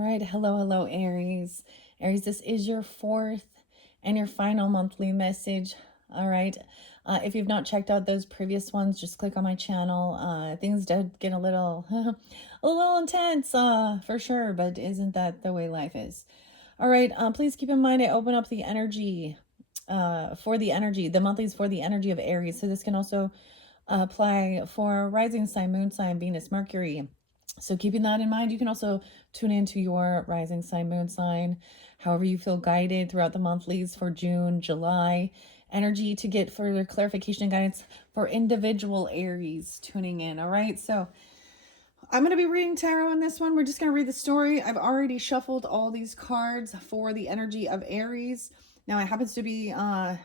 right. Hello, Aries. Aries, this is your fourth and your final monthly message. All right. If you've not checked out those previous ones, just click on my channel. Things did get a little, a little intense, for sure, but isn't that the way life is? All right. Please keep in mind, I open up the energy, for the energy, the monthlies for the energy of Aries. So this can also apply for rising sign, moon sign, Venus, Mercury. So keeping that in mind, you can also tune into your rising sign, moon sign, however you feel guided throughout the monthlies for June, July energy to get further clarification and guidance for individual Aries tuning in. All right. So I'm going to be reading tarot in this one. We're just going to read the story. I've already shuffled all these cards for the energy of Aries. Now it happens to be, I'm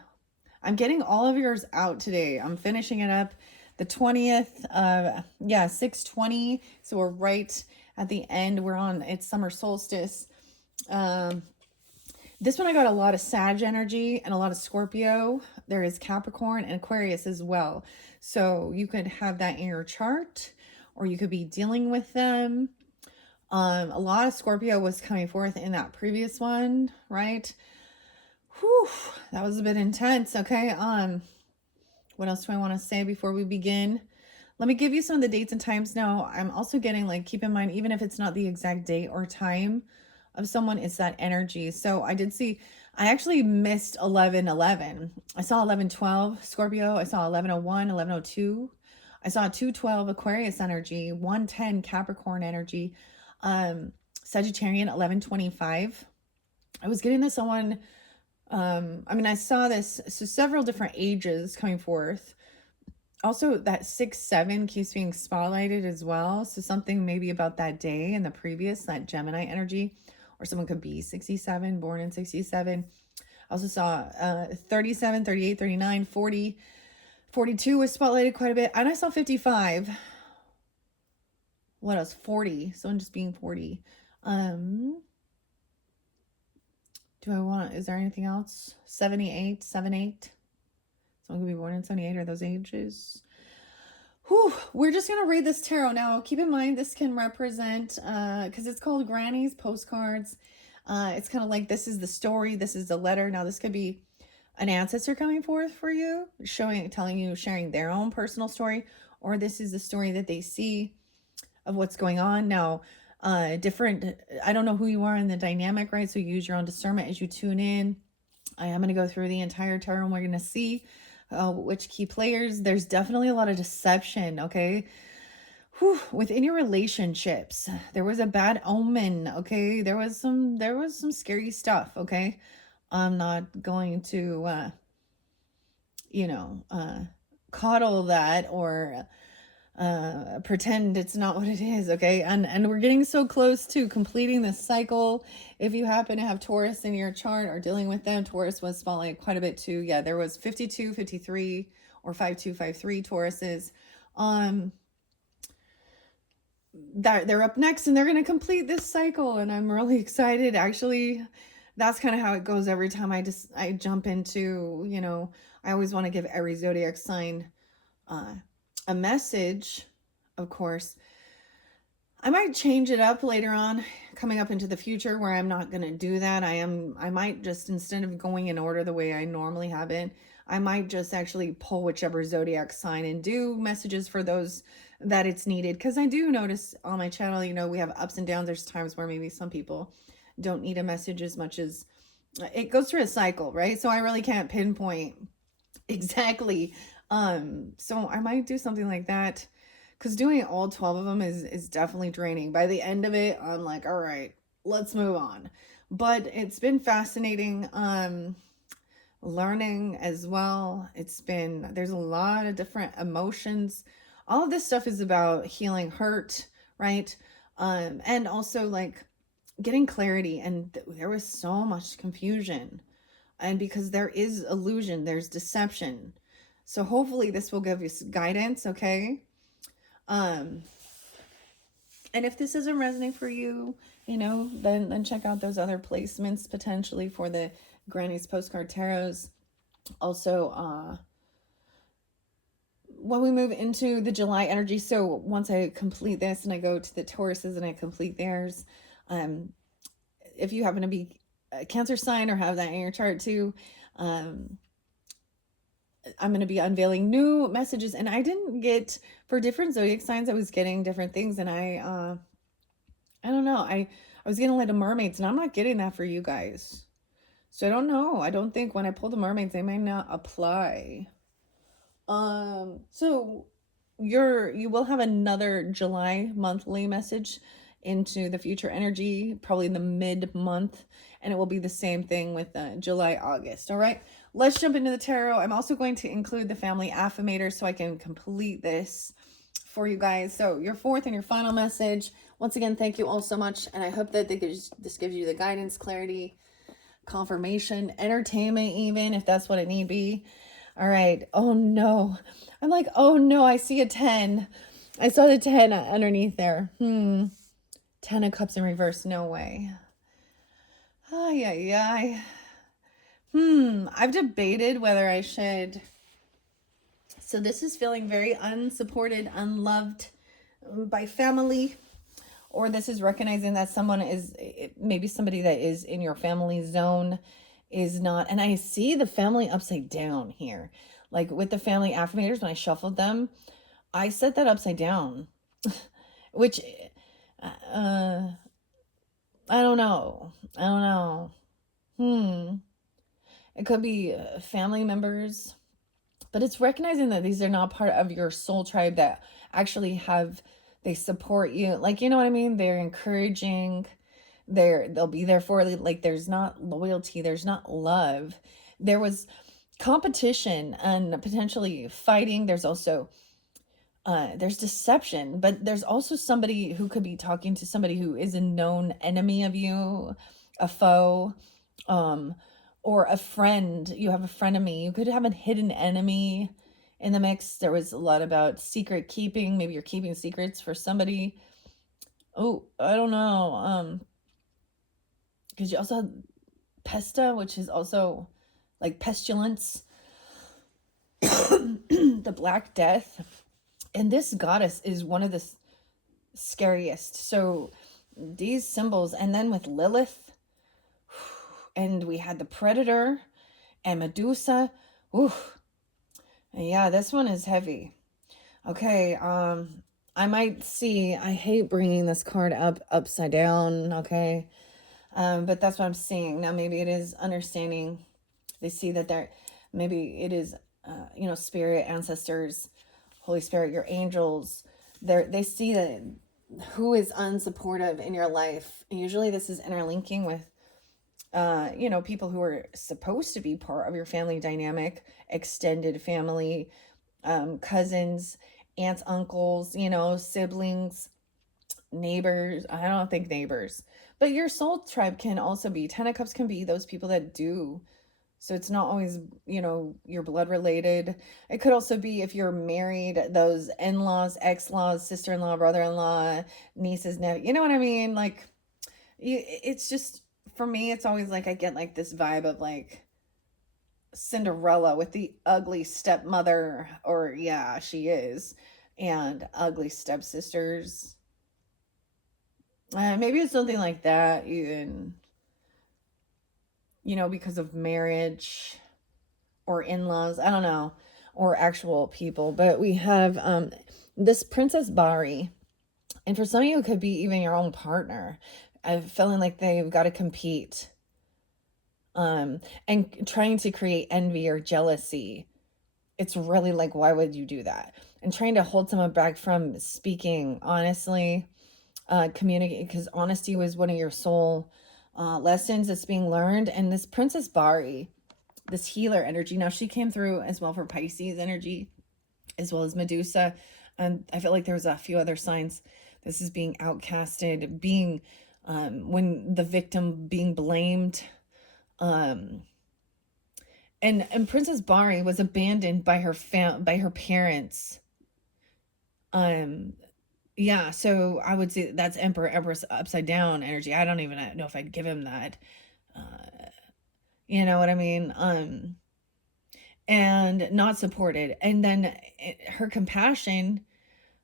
getting all of yours out today. I'm finishing it up the 20th. Yeah, 6:20. So we're right at the end. We're on, it's summer solstice. This one I got a lot of Sag energy and a lot of Scorpio. There is Capricorn and Aquarius as well. So you could have that in your chart or you could be dealing with them. A lot of Scorpio was coming forth in that previous one, right? Whew, that was a bit intense. Okay. What else do I want to say before we begin? Let me give you some of the dates and times now. I'm also getting, like, keep in mind, even if it's not the exact date or time of someone, it's that energy. So I did see, I actually missed 11:11. I saw 11:12 Scorpio. I saw 11:01, 11:02. I saw 2:12 Aquarius energy, 1:10 Capricorn energy, Sagittarian 11:25. I was getting this on, I mean, I saw this, so several different ages coming forth. Also, that 6-7 keeps being spotlighted as well. So something maybe about that day and the previous, that Gemini energy, or someone could be 67, born in 67. I also saw 37, 38, 39, 40, 42 was spotlighted quite a bit. And I saw 55. What else? 40. Someone just being 40. Do I want, is there anything else? 78, 78. Someone could be born in 78 or those ages. Whew, we're just going to read this tarot. Now, keep in mind, this can represent, because it's called Granny's Postcards. It's kind of like, this is the story, this is the letter. Now, this could be an ancestor coming forth for you, showing, telling you, sharing their own personal story, or this is the story that they see of what's going on. Now, different, I don't know who you are in the dynamic, right? So use your own discernment as you tune in. I am going to go through the entire tarot and we're going to see which key players. There's definitely a lot of deception, okay? Whew, within your relationships, there was a bad omen, okay? There was some scary stuff, okay? I'm not going to, coddle that or pretend it's not what it is, okay? And we're getting so close to completing this cycle. If you happen to have Taurus in your chart or dealing with them, Taurus was spotlighted quite a bit too. Yeah, there was 52, 53, or 5253 Tauruses. They're up next and they're going to complete this cycle, and I'm really excited. Actually, that's kind of how it goes every time I jump into, I always want to give every zodiac sign a message. Of course, I might change it up later on, coming up into the future, where I'm not going to do that. I might just, instead of going in order the way I normally have it, I might just actually pull whichever zodiac sign and do messages for those that it's needed. Because I do notice on my channel, we have ups and downs. There's times where maybe some people don't need a message as much as it goes through a cycle, right? So I really can't pinpoint exactly. So I might do something like that, because doing all 12 of them is definitely draining. By the end of it, I'm like, all right, let's move on. But it's been fascinating, learning as well. There's a lot of different emotions. All of this stuff is about healing hurt, right? And also, like, getting clarity. And there was so much confusion. And because there is illusion, there's deception. So hopefully this will give you some guidance, okay? And if this doesn't resonate for you, then check out those other placements potentially for the Granny's Postcard Tarots. Also, when we move into the July energy, so once I complete this and I go to the Tauruses and I complete theirs, if you happen to be a Cancer sign or have that in your chart too, um, I'm going to be unveiling new messages. And I didn't get, for different zodiac signs, I was getting different things. And I don't know. I was getting a lot of mermaids, and I'm not getting that for you guys. So I don't know. I don't think when I pull the mermaids, they may not apply. So you will have another July monthly message into the future energy, probably in the mid-month, and it will be the same thing with July, August. All right, let's jump into the tarot. I'm also going to include the family affirmator so I can complete this for you guys. So your fourth and your final message. Once again, thank you all so much, and I hope that this gives you the guidance, clarity, confirmation, entertainment, even if that's what it need be. All right. Oh no. I'm like, oh no, I see a 10. I saw the 10 underneath there. 10 of Cups in reverse. No way. Ay, ay, ay. I've debated whether I should. So this is feeling very unsupported, unloved by family. Or this is recognizing that someone is, maybe somebody that is in your family zone is not. And I see the family upside down here. Like with the family affirmators, when I shuffled them, I set that upside down. Which, I don't know. I don't know. It could be family members. But it's recognizing that these are not part of your soul tribe that actually they support you. Like, you know what I mean? They're encouraging. They'll be there for you. Like, there's not loyalty. There's not love. There was competition and potentially fighting. There's also, there's deception, but there's also somebody who could be talking to somebody who is a known enemy of you, a foe, or a friend. You have a frenemy. You could have a hidden enemy in the mix. There was a lot about secret keeping. Maybe you're keeping secrets for somebody. Oh, I don't know. Because you also have Pesta, which is also like pestilence, the Black Death. And this goddess is one of the scariest. So these symbols, and then with Lilith, and we had the Predator and Medusa. Oof. Yeah, this one is heavy. Okay, I might see, I hate bringing this card up upside down, okay? But that's what I'm seeing. Now, maybe it is understanding. They see that maybe it is, spirit, ancestors, Holy Spirit, your angels. They see that who is unsupportive in your life. Usually this is interlinking with, people who are supposed to be part of your family dynamic, extended family, cousins, aunts, uncles, siblings, neighbors. I don't think neighbors, but your soul tribe can also be, 10 of Cups can be those people that do. So it's not always, your blood related. It could also be if you're married, those in-laws, ex-laws, sister-in-law, brother-in-law, nieces, nephew, you know what I mean? Like, it's just, for me, it's always like I get like this vibe of like Cinderella with the ugly stepmother, or yeah, she is, and ugly stepsisters. Maybe it's something like that, even, because of marriage or in-laws, I don't know, or actual people. But we have this Princess Bari, and for some of you, it could be even your own partner. I'm feeling like they've got to compete, and trying to create envy or jealousy. It's really like, why would you do that? And trying to hold someone back from speaking honestly, communicate, because honesty was one of your soul lessons that's being learned. And this Princess Bari, this healer energy, now she came through as well for Pisces energy, as well as Medusa. And I feel like there was a few other signs. This is being outcasted, being, when the victim being blamed. And Princess Bari was abandoned by her parents. Yeah, so I would say that's Empress upside down energy. I don't even know if I'd give him that. You know what I mean? And not supported. And then her compassion,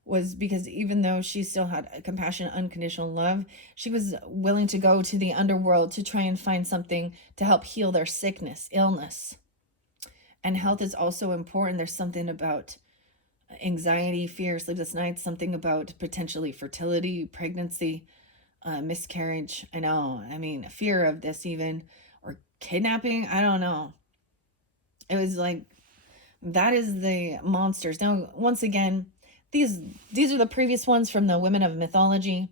was because even though she still had compassion, unconditional love, she was willing to go to the underworld to try and find something to help heal their sickness, illness. And health is also important. There's something about anxiety, fear, sleepless nights, something about potentially fertility, pregnancy, miscarriage. I know. I mean, fear of this even, or kidnapping. I don't know. It was like, that is the monsters. Now, once again, these are the previous ones from the women of mythology.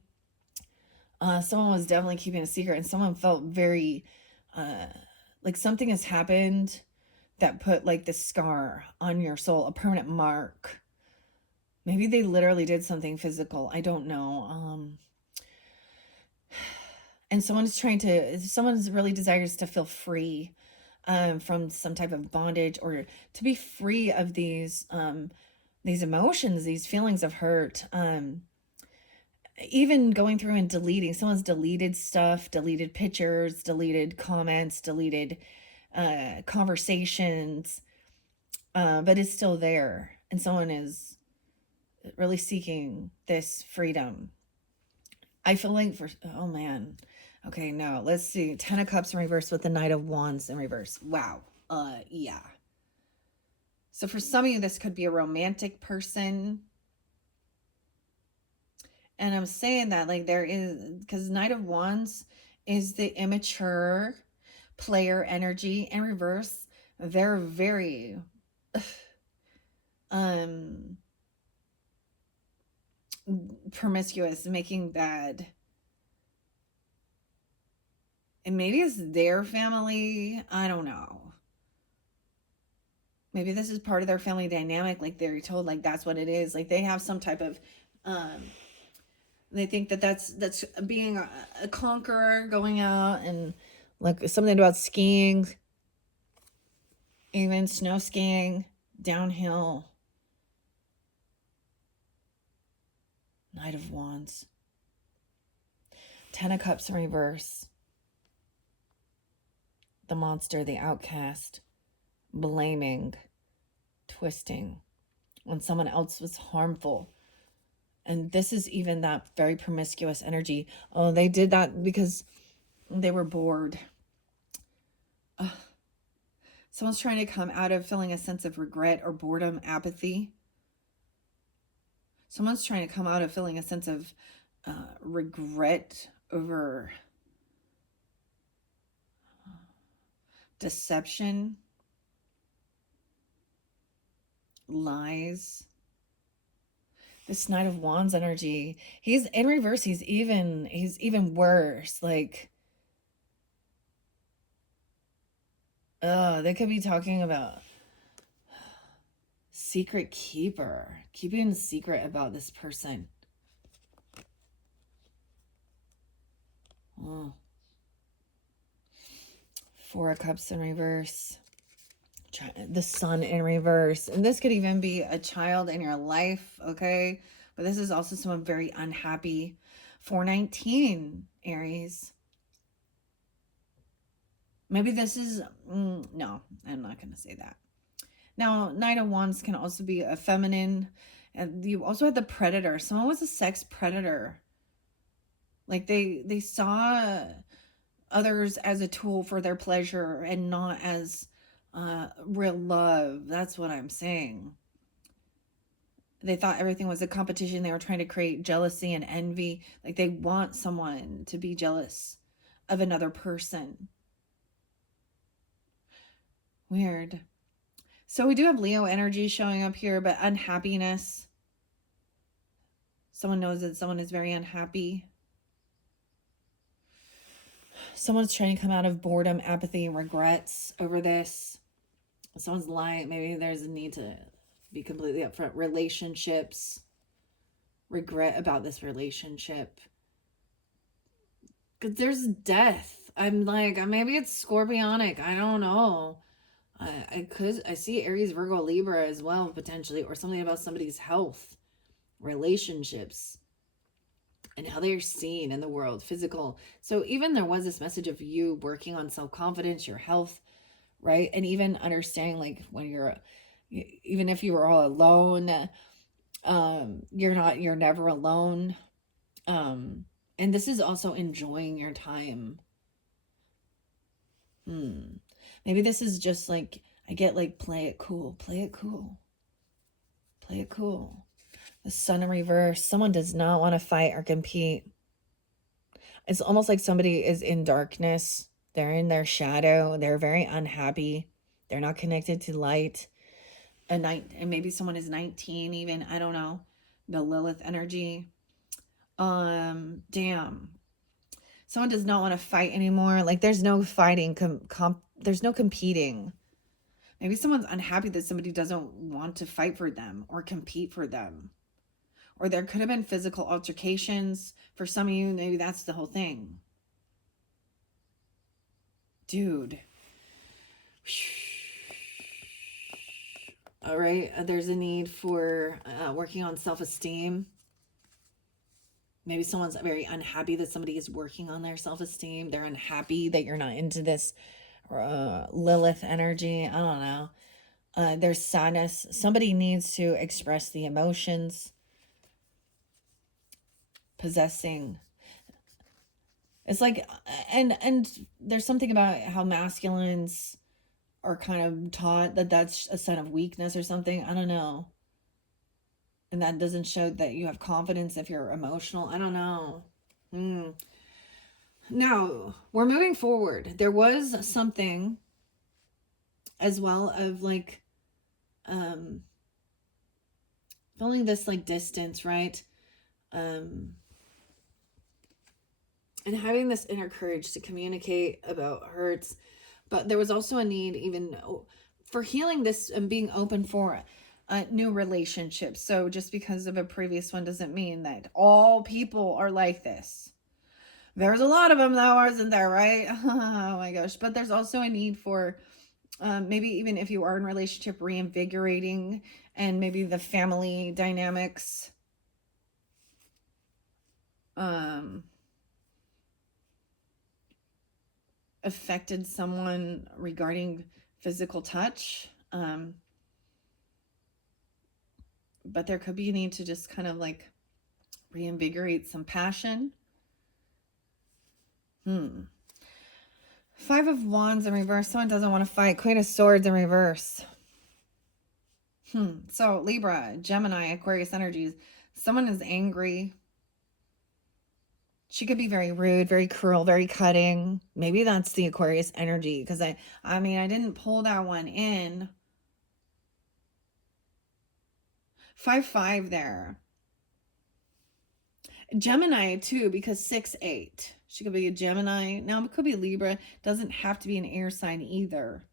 Someone was definitely keeping a secret, and someone felt very like something has happened that put like this scar on your soul, a permanent mark. Maybe they literally did something physical. I don't know. And someone's really desires to feel free from some type of bondage, or to be free of these emotions, these feelings of hurt. Even going through and deleting, someone's deleted stuff, deleted pictures, deleted comments, deleted conversations, but it's still there. And someone is really seeking this freedom. I feel like oh man. Okay, no, let's see. 10 of Cups in reverse with the Knight of Wands in reverse. Wow. Yeah. So for some of you, this could be a romantic person. And I'm saying that like there is, because Knight of Wands is the immature player energy in reverse. They're very promiscuous, making bad. And maybe it's their family. I don't know. Maybe this is part of their family dynamic. Like they're told like that's what it is. Like they have some type of they think that that's being a conqueror, going out and like something about skiing, even snow skiing, downhill. Knight of Wands. 10 of Cups in reverse. The monster, the outcast, blaming, twisting when someone else was harmful. And this is even that very promiscuous energy. Oh, they did that because they were bored. Someone's trying to come out of feeling a sense of regret or boredom, apathy. Someone's trying to come out of feeling a sense of regret over deception, lies. This Knight of Wands energy, he's in reverse. He's even worse. Like, they could be talking about secret keeper, keeping a secret about this person. Oh. 4 of Cups in reverse. The Sun in reverse. And this could even be a child in your life, okay? But this is also someone very unhappy. 419, Aries. Maybe this is... no, I'm not going to say that. Now, Knight of Wands can also be a feminine. And you also had the predator. Someone was a sex predator. Like they saw others as a tool for their pleasure and not as real love. That's what I'm saying. They thought everything was a competition. They were trying to create jealousy and envy. Like they want someone to be jealous of another person. Weird. So we do have Leo energy showing up here, but unhappiness. Someone knows that someone is very unhappy. Someone's trying to come out of boredom, apathy, and regrets over this. Someone's lying. Maybe there's a need to be completely upfront. Relationships. Regret about this relationship. Because there's death. I'm like, maybe it's scorpionic. I don't know. I see Aries, Virgo, Libra as well, potentially. Or something about somebody's health. Relationships. And how they're seen in the world, physical. So even there was this message of you working on self-confidence, your health, right? And even understanding like when you're, even if you were all alone, You're never alone. And this is also enjoying your time. Maybe this is just like, I get like, play it cool, play it cool, play it cool. The sun in reverse. Someone does not want to fight or compete. It's almost like somebody is in darkness. They're in their shadow. They're very unhappy. They're not connected to light. And maybe someone is 19 even. I don't know. The Lilith energy. Damn. Someone does not want to fight anymore. Like there's no fighting. There's no competing. Maybe someone's unhappy that somebody doesn't want to fight for them or compete for them. Or there could have been physical altercations. For some of you, maybe that's the whole thing. Dude. All right. There's a need for working on self-esteem. Maybe someone's very unhappy that somebody is working on their self-esteem. They're unhappy that you're not into this Lilith energy. I don't know. There's sadness. Somebody needs to express the emotions. Possessing. It's like, and there's something about how masculines are kind of taught that that's a sign of weakness or something. I don't know. And that doesn't show that you have confidence if you're emotional. I don't know. Now, we're moving forward. There was something as well of like feeling this like distance, right? And having this inner courage to communicate about hurts. But there was also a need even for healing this and being open for new relationships. So just because of a previous one doesn't mean that all people are like this. There's a lot of them though, isn't there, right? Oh my gosh. But there's also a need for maybe even if you are in a relationship, reinvigorating, and maybe the family dynamics affected someone regarding physical touch. But there could be a need to just kind of like reinvigorate some passion. 5 of Wands in reverse. Someone doesn't want to fight. Queen of Swords in reverse. So Libra, Gemini, Aquarius energies. Someone is angry. She could be very rude, very cruel, very cutting. Maybe that's the Aquarius energy, because I mean, I didn't pull that one in. 5-5 there. Gemini too, because 6-8. She could be a Gemini. Now it could be Libra. Doesn't have to be an air sign either.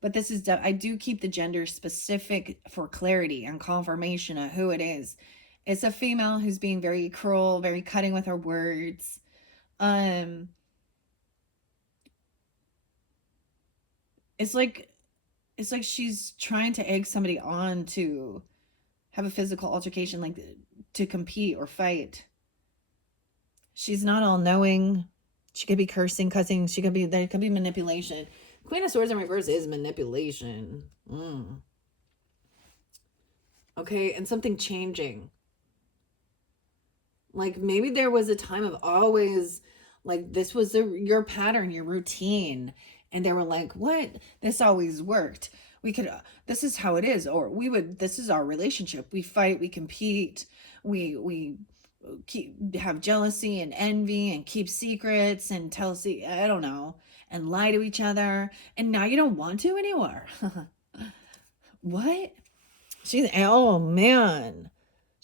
But this is, I do keep the gender specific for clarity and confirmation of who it is. It's a female who's being very cruel, very cutting with her words. It's like she's trying to egg somebody on to have a physical altercation, like to compete or fight. She's not all knowing. She could be cursing, cussing. There could be manipulation. Queen of Swords in reverse is manipulation. Okay, and something changing. Like maybe there was a time of always, like this was your pattern, your routine. And they were like, what? This always worked. We could, this is how it is. Or this is our relationship. We fight, we compete, we have jealousy and envy and keep secrets and I don't know, and lie to each other. And now you don't want to anymore. What? Oh man.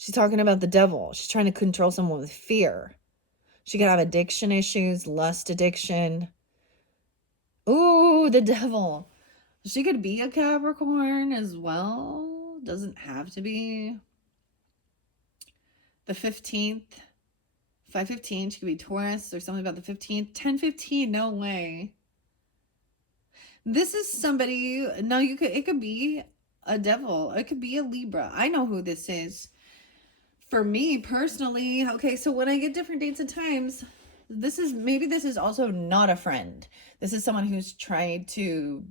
She's talking about the devil. She's trying to control someone with fear. She could have addiction issues, lust addiction. Ooh, the devil. She could be a Capricorn as well. Doesn't have to be. The 15th. 5-15. She could be Taurus or something about the 15th. 10-15. No way. This is somebody. No, it could be a devil. It could be a Libra. I know who this is. For me personally, okay, so when I get different dates and times, this is also not a friend. This is someone who's tried to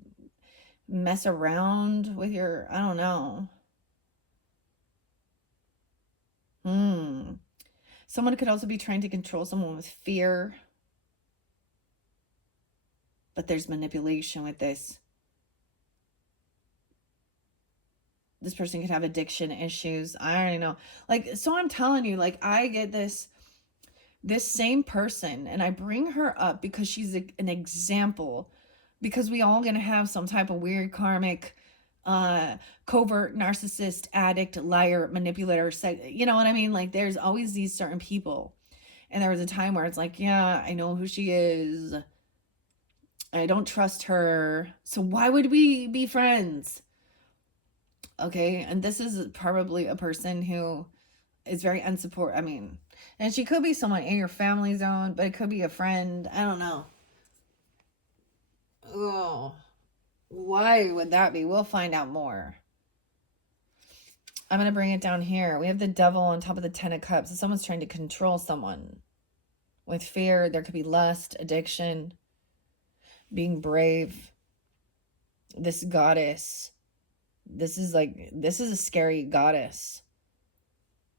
mess around with your, I don't know. Someone could also be trying to control someone with fear, but there's manipulation with this. This person could have addiction issues. I already know. Like, so I'm telling you, like, I get this same person, and I bring her up because she's an example, because we all gonna have some type of weird karmic covert narcissist, addict, liar, manipulator, you know what I mean? Like, there's always these certain people. And there was a time where it's like, yeah, I know who she is, I don't trust her, so why would we be friends? Okay, and this is probably a person who is very unsupportive. I mean, and she could be someone in your family zone, but it could be a friend. I don't know. Oh, why would that be? We'll find out more. I'm going to bring it down here. We have the devil on top of the 10 of cups. So someone's trying to control someone with fear. There could be lust, addiction, being brave. This goddess. This is a scary goddess.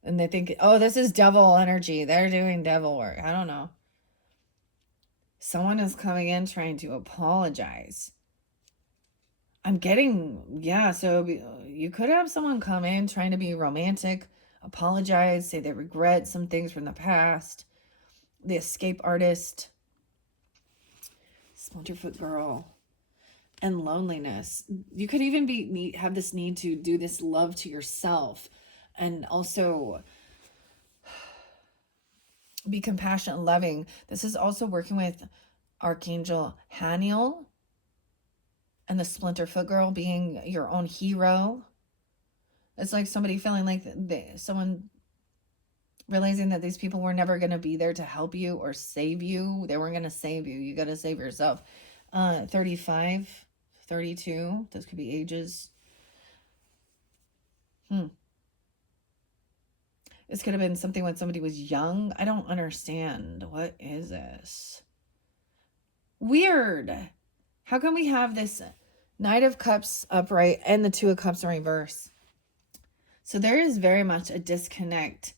And they think, oh, this is devil energy. They're doing devil work. I don't know. Someone is coming in trying to apologize. I'm getting, yeah, so you could have someone come in trying to be romantic, apologize, say they regret some things from the past. The escape artist, Splinterfoot girl, and loneliness. You could even have this need to do this love to yourself, and also be compassionate and loving. This is also working with Archangel Haniel, and the Splinterfoot girl being your own hero. It's like somebody feeling like someone realizing that these people were never going to be there to help you or save you. They weren't going to save you. You got to save yourself. 35, 32. Those could be ages. This could have been something when somebody was young. I don't understand. What is this? Weird. How come we have this Knight of Cups upright and the Two of Cups in reverse? So there is very much a disconnect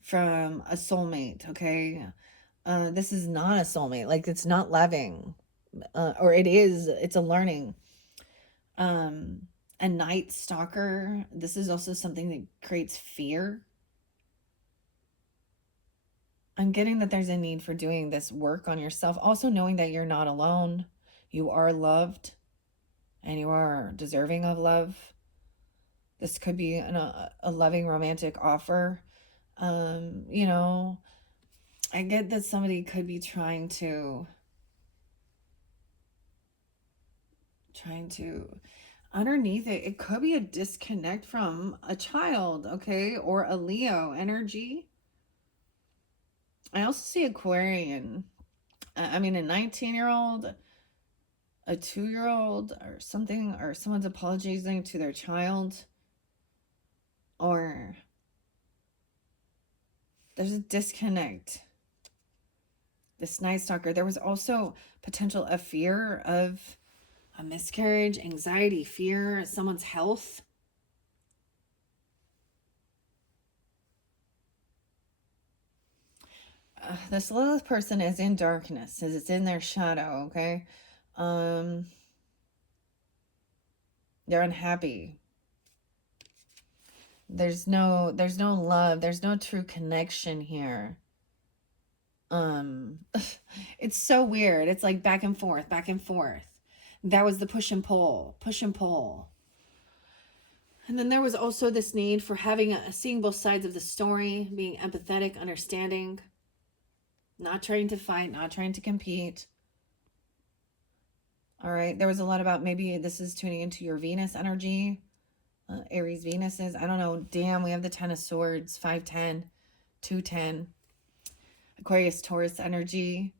from a soulmate, okay? This is not a soulmate. Like, it's not loving. Or it is. It's a learning. A night stalker. This is also something that creates fear. I'm getting that there's a need for doing this work on yourself. Also knowing that you're not alone. You are loved. And you are deserving of love. This could be a loving romantic offer. You know, I get that somebody could be trying to underneath it, it could be a disconnect from a child, okay, or a Leo energy. I also see Aquarian. I mean, a 19-year-old, a 2-year-old, or something, or someone's apologizing to their child, or there's a disconnect. This Night Stalker. There was also potential of fear of a miscarriage, anxiety, fear, someone's health. This Lilith person is in darkness, as it's in their shadow, okay? They're unhappy. There's no love. There's no true connection here. It's so weird. It's like back and forth, back and forth. That was the push and pull, push and pull. And then there was also this need for seeing both sides of the story, being empathetic, understanding, not trying to fight, not trying to compete. All right. There was a lot about maybe this is tuning into your Venus energy. Aries Venuses. I don't know. Damn, we have the 10 of Swords, 510, 210. Aquarius Taurus energy.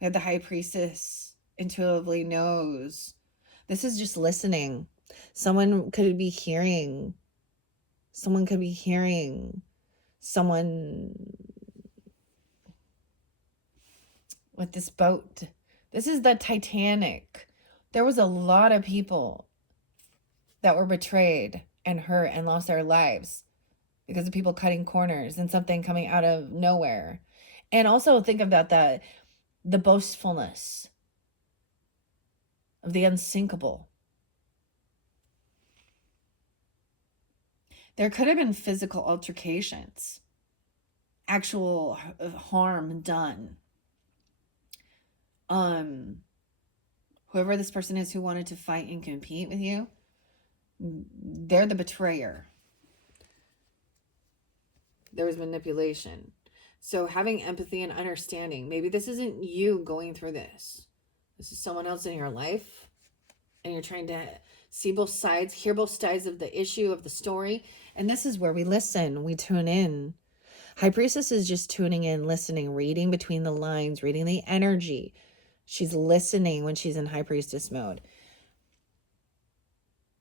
We have the High Priestess, intuitively knows. This is just listening. Someone could be hearing. Someone could be hearing. Someone with this boat. This is the Titanic. There was a lot of people that were betrayed and hurt and lost their lives because of people cutting corners and something coming out of nowhere. And also think about that, the boastfulness of the unsinkable. There could have been physical altercations, actual harm done. Whoever this person is who wanted to fight and compete with you, they're the betrayer. There was manipulation. So having empathy and understanding, maybe this isn't you going through this. This is someone else in your life, and you're trying to see both sides, hear both sides of the issue, of the story. And this is where we listen, we tune in. High Priestess is just tuning in, listening, reading between the lines, reading the energy. She's listening when she's in High Priestess mode.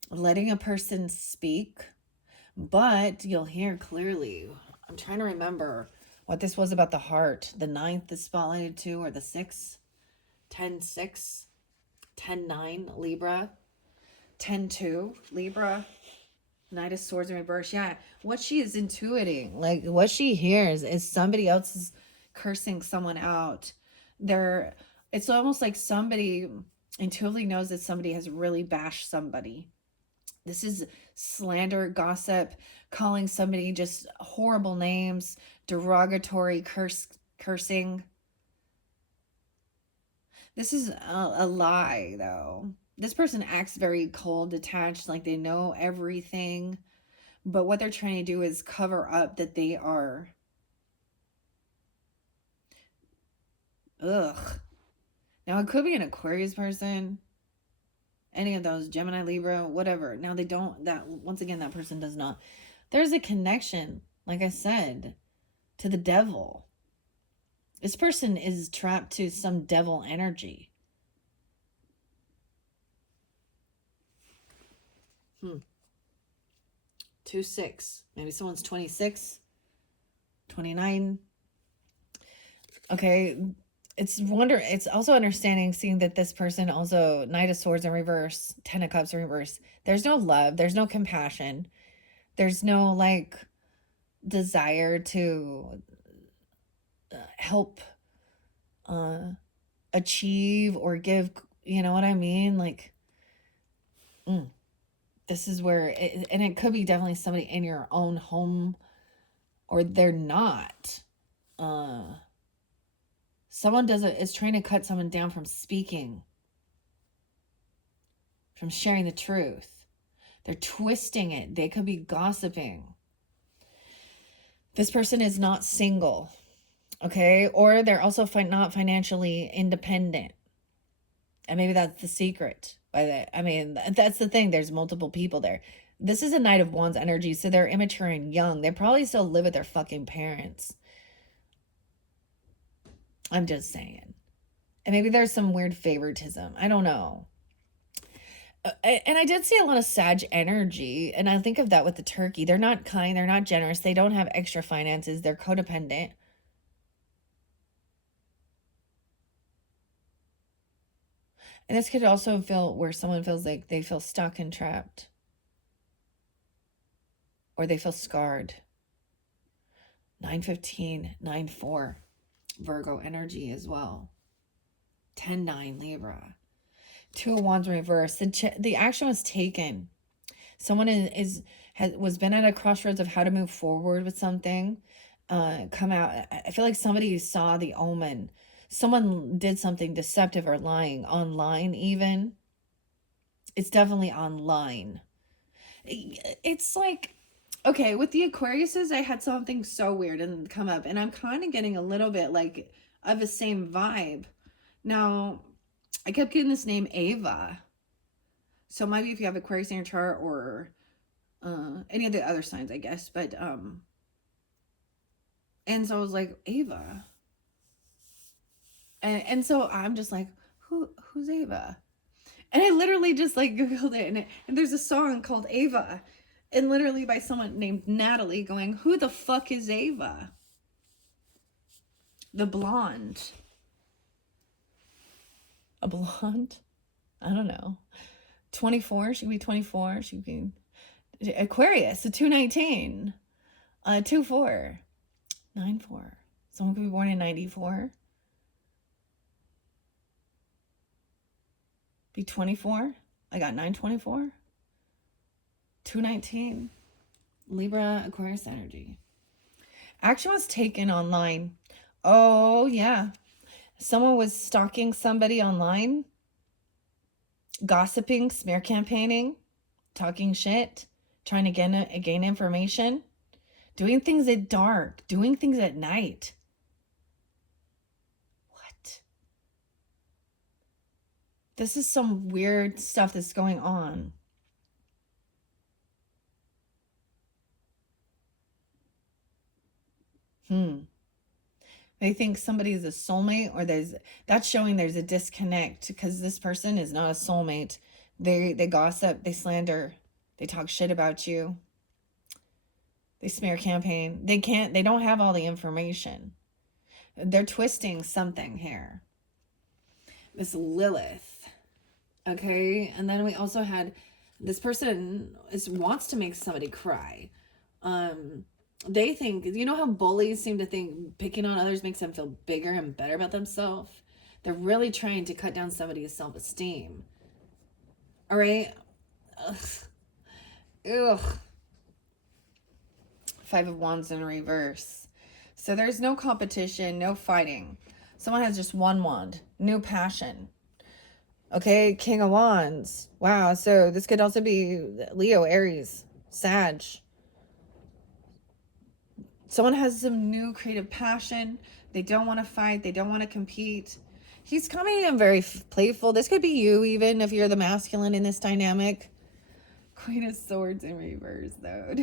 Letting a person speak, but you'll hear clearly. I'm trying to remember what this was about the heart. The 9th is spotlighted too, or the 6th. 10-6, 10-9, Libra. 10-2, Libra. Knight of Swords in reverse. Yeah, what she is intuiting, like what she hears is somebody else is cursing someone out. It's almost like somebody intuitively knows that somebody has really bashed somebody. This is slander, gossip, calling somebody just horrible names, derogatory cursing. This is a lie, though. This person acts very cold, detached, like they know everything. But what they're trying to do is cover up that they are. Ugh. Now, it could be an Aquarius person. Any of those, Gemini, Libra, whatever. Now, they don't, once again, that person does not. There's a connection, like I said, to the devil. This person is trapped to some devil energy. 2-6. Maybe someone's 26, 29. Okay. It's also understanding, seeing that this person also, Knight of Swords in reverse, 10 of Cups in reverse. There's no love. There's no compassion. There's no like desire to help achieve or give, you know what I mean? Like, this is where, and it could be definitely somebody in your own home, or they're not. Someone is trying to cut someone down from speaking, from sharing the truth. They're twisting it. They could be gossiping. This person is not single, okay? Or they're also not financially independent. And maybe that's the secret. I mean, that's the thing. There's multiple people there. This is a Knight of Wands energy, so they're immature and young. They probably still live with their fucking parents. I'm just saying. And maybe there's some weird favoritism. I don't know. And I did see a lot of Sag energy, and I think of that with the turkey. They're not kind. They're not generous. They don't have extra finances. They're codependent. And this could also feel where someone feels like they feel stuck and trapped, or they feel scarred. 9-15, 9-4, Virgo energy as well. 10-9, Libra. 2 of Wands reverse. The action was taken. Someone was been at a crossroads of how to move forward with something. Come out. I feel like somebody saw the omen. Someone did something deceptive or lying online even. It's definitely online. It's like, okay, with the Aquariuses, I had something so weird and come up, and I'm kind of getting a little bit like of the same vibe. Now, I kept getting this name Ava. So maybe if you have Aquarius in your chart, or any of the other signs, I guess. But and so I was like, Ava. And so I'm just like, who's Ava? And I literally just like Googled it, and there's a song called Ava, and literally by someone named Natalie going, who the fuck is Ava? The blonde. A blonde? I don't know. 24, she could be 24. She could be Aquarius, a 219. 2-4, 9-4. Someone could be born in 94. Be 24. I got 924. 219. Libra, Aquarius energy. Action was taken online. Oh, yeah. Someone was stalking somebody online, gossiping, smear campaigning, talking shit, trying to gain information, doing things at dark, doing things at night. What? This is some weird stuff that's going on. They think somebody is a soulmate, or that's showing there's a disconnect because this person is not a soulmate. They gossip, they slander, they talk shit about you, they smear campaign. They don't have all the information. They're twisting something here. This Lilith. Okay, and then we also had this person wants to make somebody cry. They think, you know how bullies seem to think picking on others makes them feel bigger and better about themselves? They're really trying to cut down somebody's self-esteem. All right? Ugh. Five of Wands in reverse. So there's no competition, no fighting. Someone has just one wand, new passion. Okay, King of Wands. Wow, so this could also be Leo, Aries, Sag. Someone has some new creative passion. They don't want to fight. They don't want to compete. He's coming in very playful. This could be you, even if you're the masculine in this dynamic. Queen of Swords in reverse, though.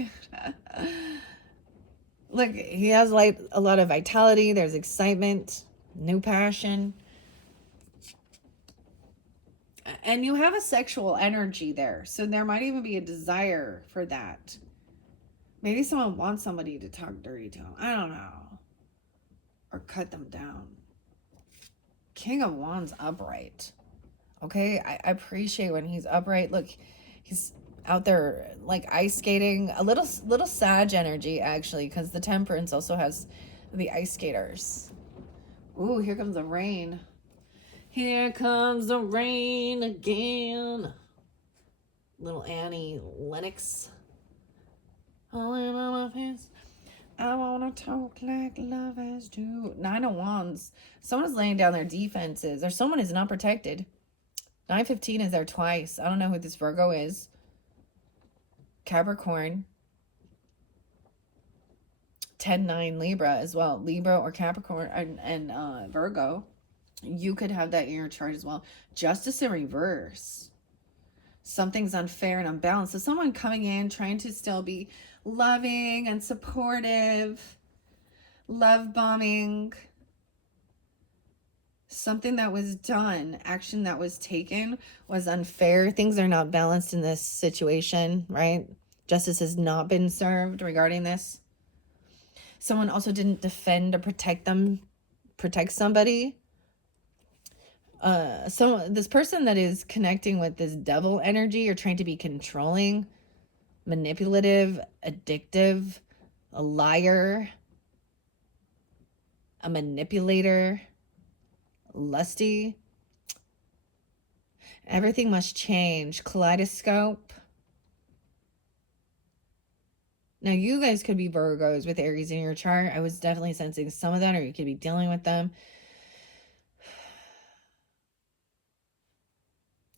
Look, he has like a lot of vitality. There's excitement, new passion. And you have a sexual energy there. So there might even be a desire for that. Maybe someone wants somebody to talk dirty to them. I don't know. Or cut them down. King of Wands upright. Okay, I appreciate when he's upright. Look, he's out there like ice skating. A little Sag energy, actually, because the Temperance also has the ice skaters. Ooh, here comes the rain. Here comes the rain again. Little Annie Lennox. All in my face. I wanna talk like lovers do. 9 of Wands. Someone is laying down their defenses, or someone is not protected. 915 is there twice. I don't know who this Virgo is. Capricorn. 10-9 Libra as well. Libra or Capricorn and Virgo. You could have that in your chart as well. Justice in reverse. Something's unfair and unbalanced. So someone coming in trying to still be loving and supportive, love bombing. Something that was done, action that was taken was unfair. Things are not balanced in this situation, right? Justice has not been served regarding this. Someone also didn't defend or protect somebody. So this person that is connecting with this devil energy or trying to be controlling, manipulative, addictive, a liar, a manipulator, lusty. Everything must change. Kaleidoscope. Now, you guys could be Virgos with Aries in your chart. I was definitely sensing some of that, or you could be dealing with them.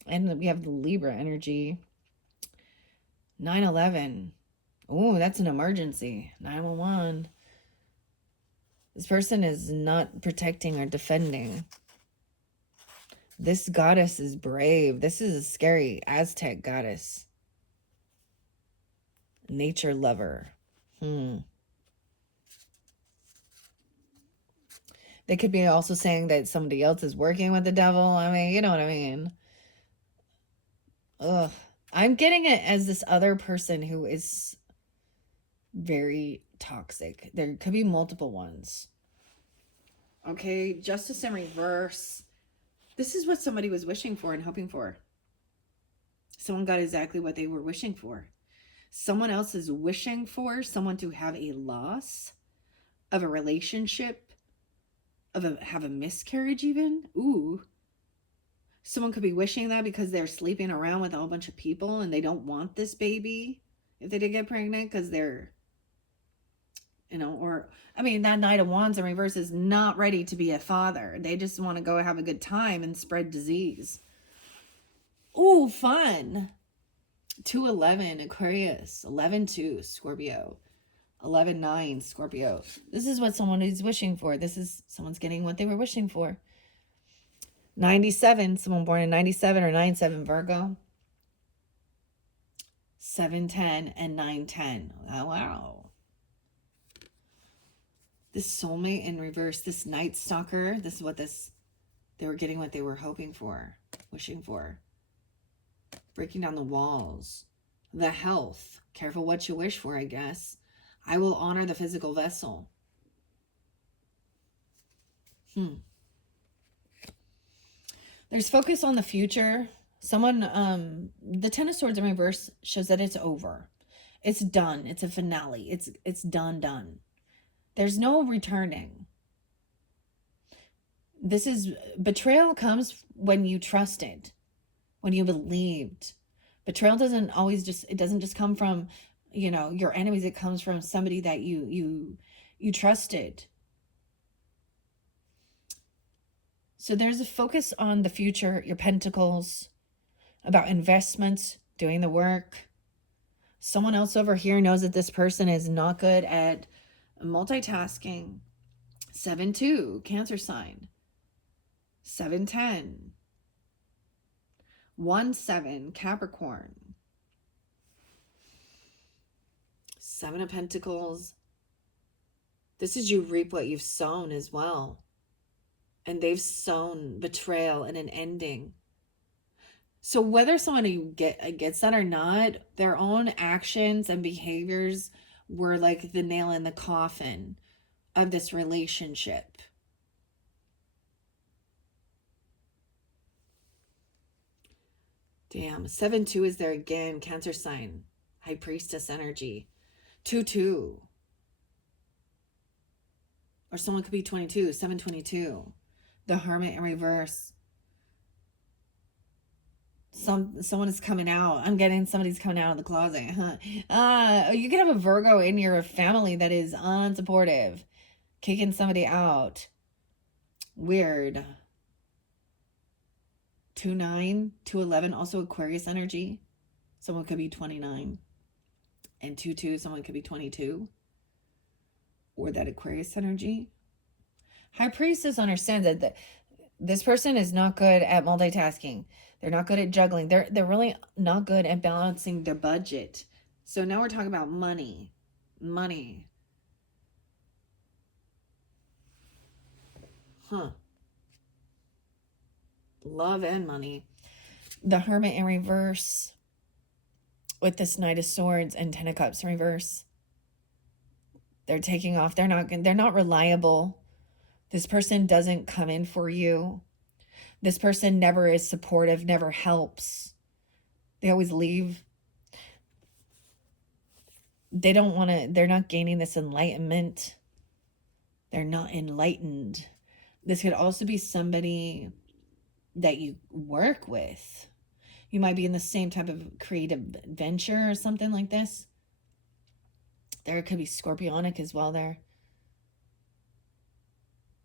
And we have the Libra energy. 9/11. Oh, that's an emergency. 911. This person is not protecting or defending. This goddess is brave. This is a scary Aztec goddess. Nature lover. They could be also saying that somebody else is working with the devil. I mean, you know what I mean. Ugh. I'm getting it as this other person who is very toxic. There could be multiple ones. Okay, justice in reverse. This is what somebody was wishing for and hoping for. Someone got exactly what they were wishing for. Someone else is wishing for someone to have a loss of a relationship, have a miscarriage even. Ooh. Someone could be wishing that because they're sleeping around with a whole bunch of people and they don't want this baby if they did get pregnant because they're, or, I mean, that Knight of Wands in reverse is not ready to be a father. They just want to go have a good time and spread disease. Ooh, fun. 211 Aquarius, 11-2 Scorpio, 11-9 Scorpio. This is what someone is wishing for. This is someone's getting what they were wishing for. 97, someone born in 97 or 97 Virgo. 7-10 and 9-10. Oh, wow. This soulmate in reverse, this Night Stalker, this is what they were getting what they were hoping for, wishing for. Breaking down the walls. The health. Careful what you wish for, I guess. I will honor the physical vessel. There's focus on the future. Someone, the Ten of Swords in reverse shows that it's over. It's done. It's a finale. It's done. There's no returning. This is, betrayal comes when you trusted, when you believed. Betrayal doesn't always it doesn't just come from, your enemies. It comes from somebody that you trusted. So there's a focus on the future, your pentacles, about investments, doing the work. Someone else over here knows that this person is not good at multitasking. 7-2, Cancer sign. 7-10. 1-7, Capricorn. 7 of Pentacles. This is you reap what you've sown as well. And they've sown betrayal and an ending. So whether someone gets that or not, their own actions and behaviors were like the nail in the coffin of this relationship. Damn, 7-2 is there again, Cancer sign. High Priestess energy. 2-2. Or someone could be 22, 7-22. The Hermit in reverse. Someone is coming out. I'm getting somebody's coming out of the closet. You could have a Virgo in your family that is unsupportive, kicking somebody out. Weird. 2-9, 2-11, also Aquarius energy. Someone could be 29. And 2-2, someone could be 22. Or that Aquarius energy. High Priestess understands that this person is not good at multitasking. They're not good at juggling. They're really not good at balancing their budget. So now we're talking about money. Money. Love and money. The Hermit in reverse with this Knight of Swords and Ten of Cups in reverse. They're taking off. They're not reliable. This person doesn't come in for you. This person never is supportive, never helps. They always leave. They're not gaining this enlightenment. They're not enlightened. This could also be somebody that you work with. You might be in the same type of creative venture or something like this. There could be Scorpionic as well there.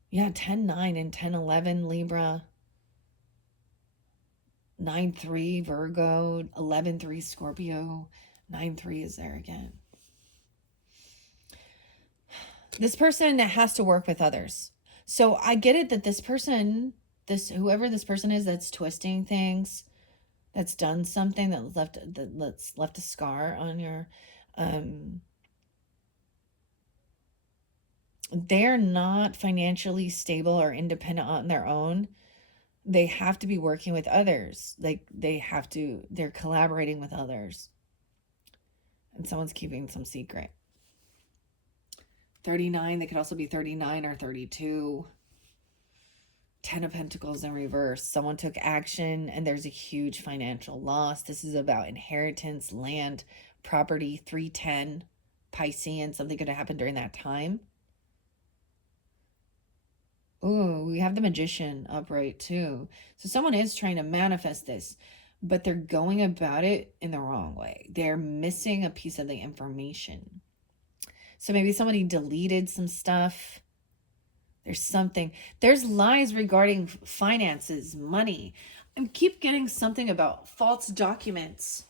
Yeah, 10-9 and 10-11 Libra. 9-3 Virgo. 11-3 Scorpio. 9-3 is there again. This person that has to work with others. So I get it that this person, whoever this person is that's twisting things, that's that's left a scar on your, they're not financially stable or independent on their own. They have to be working with others. They're collaborating with others. And someone's keeping some secret. 39, they could also be 39 or 32. 10 of Pentacles in reverse. Someone took action and there's a huge financial loss. This is about inheritance, land, property, 310, Piscean, something could have happened during that time. Ooh, we have the Magician upright too. So someone is trying to manifest this, but they're going about it in the wrong way. They're missing a piece of the information. So maybe somebody deleted some stuff. There's lies regarding finances, money. I keep getting something about false documents.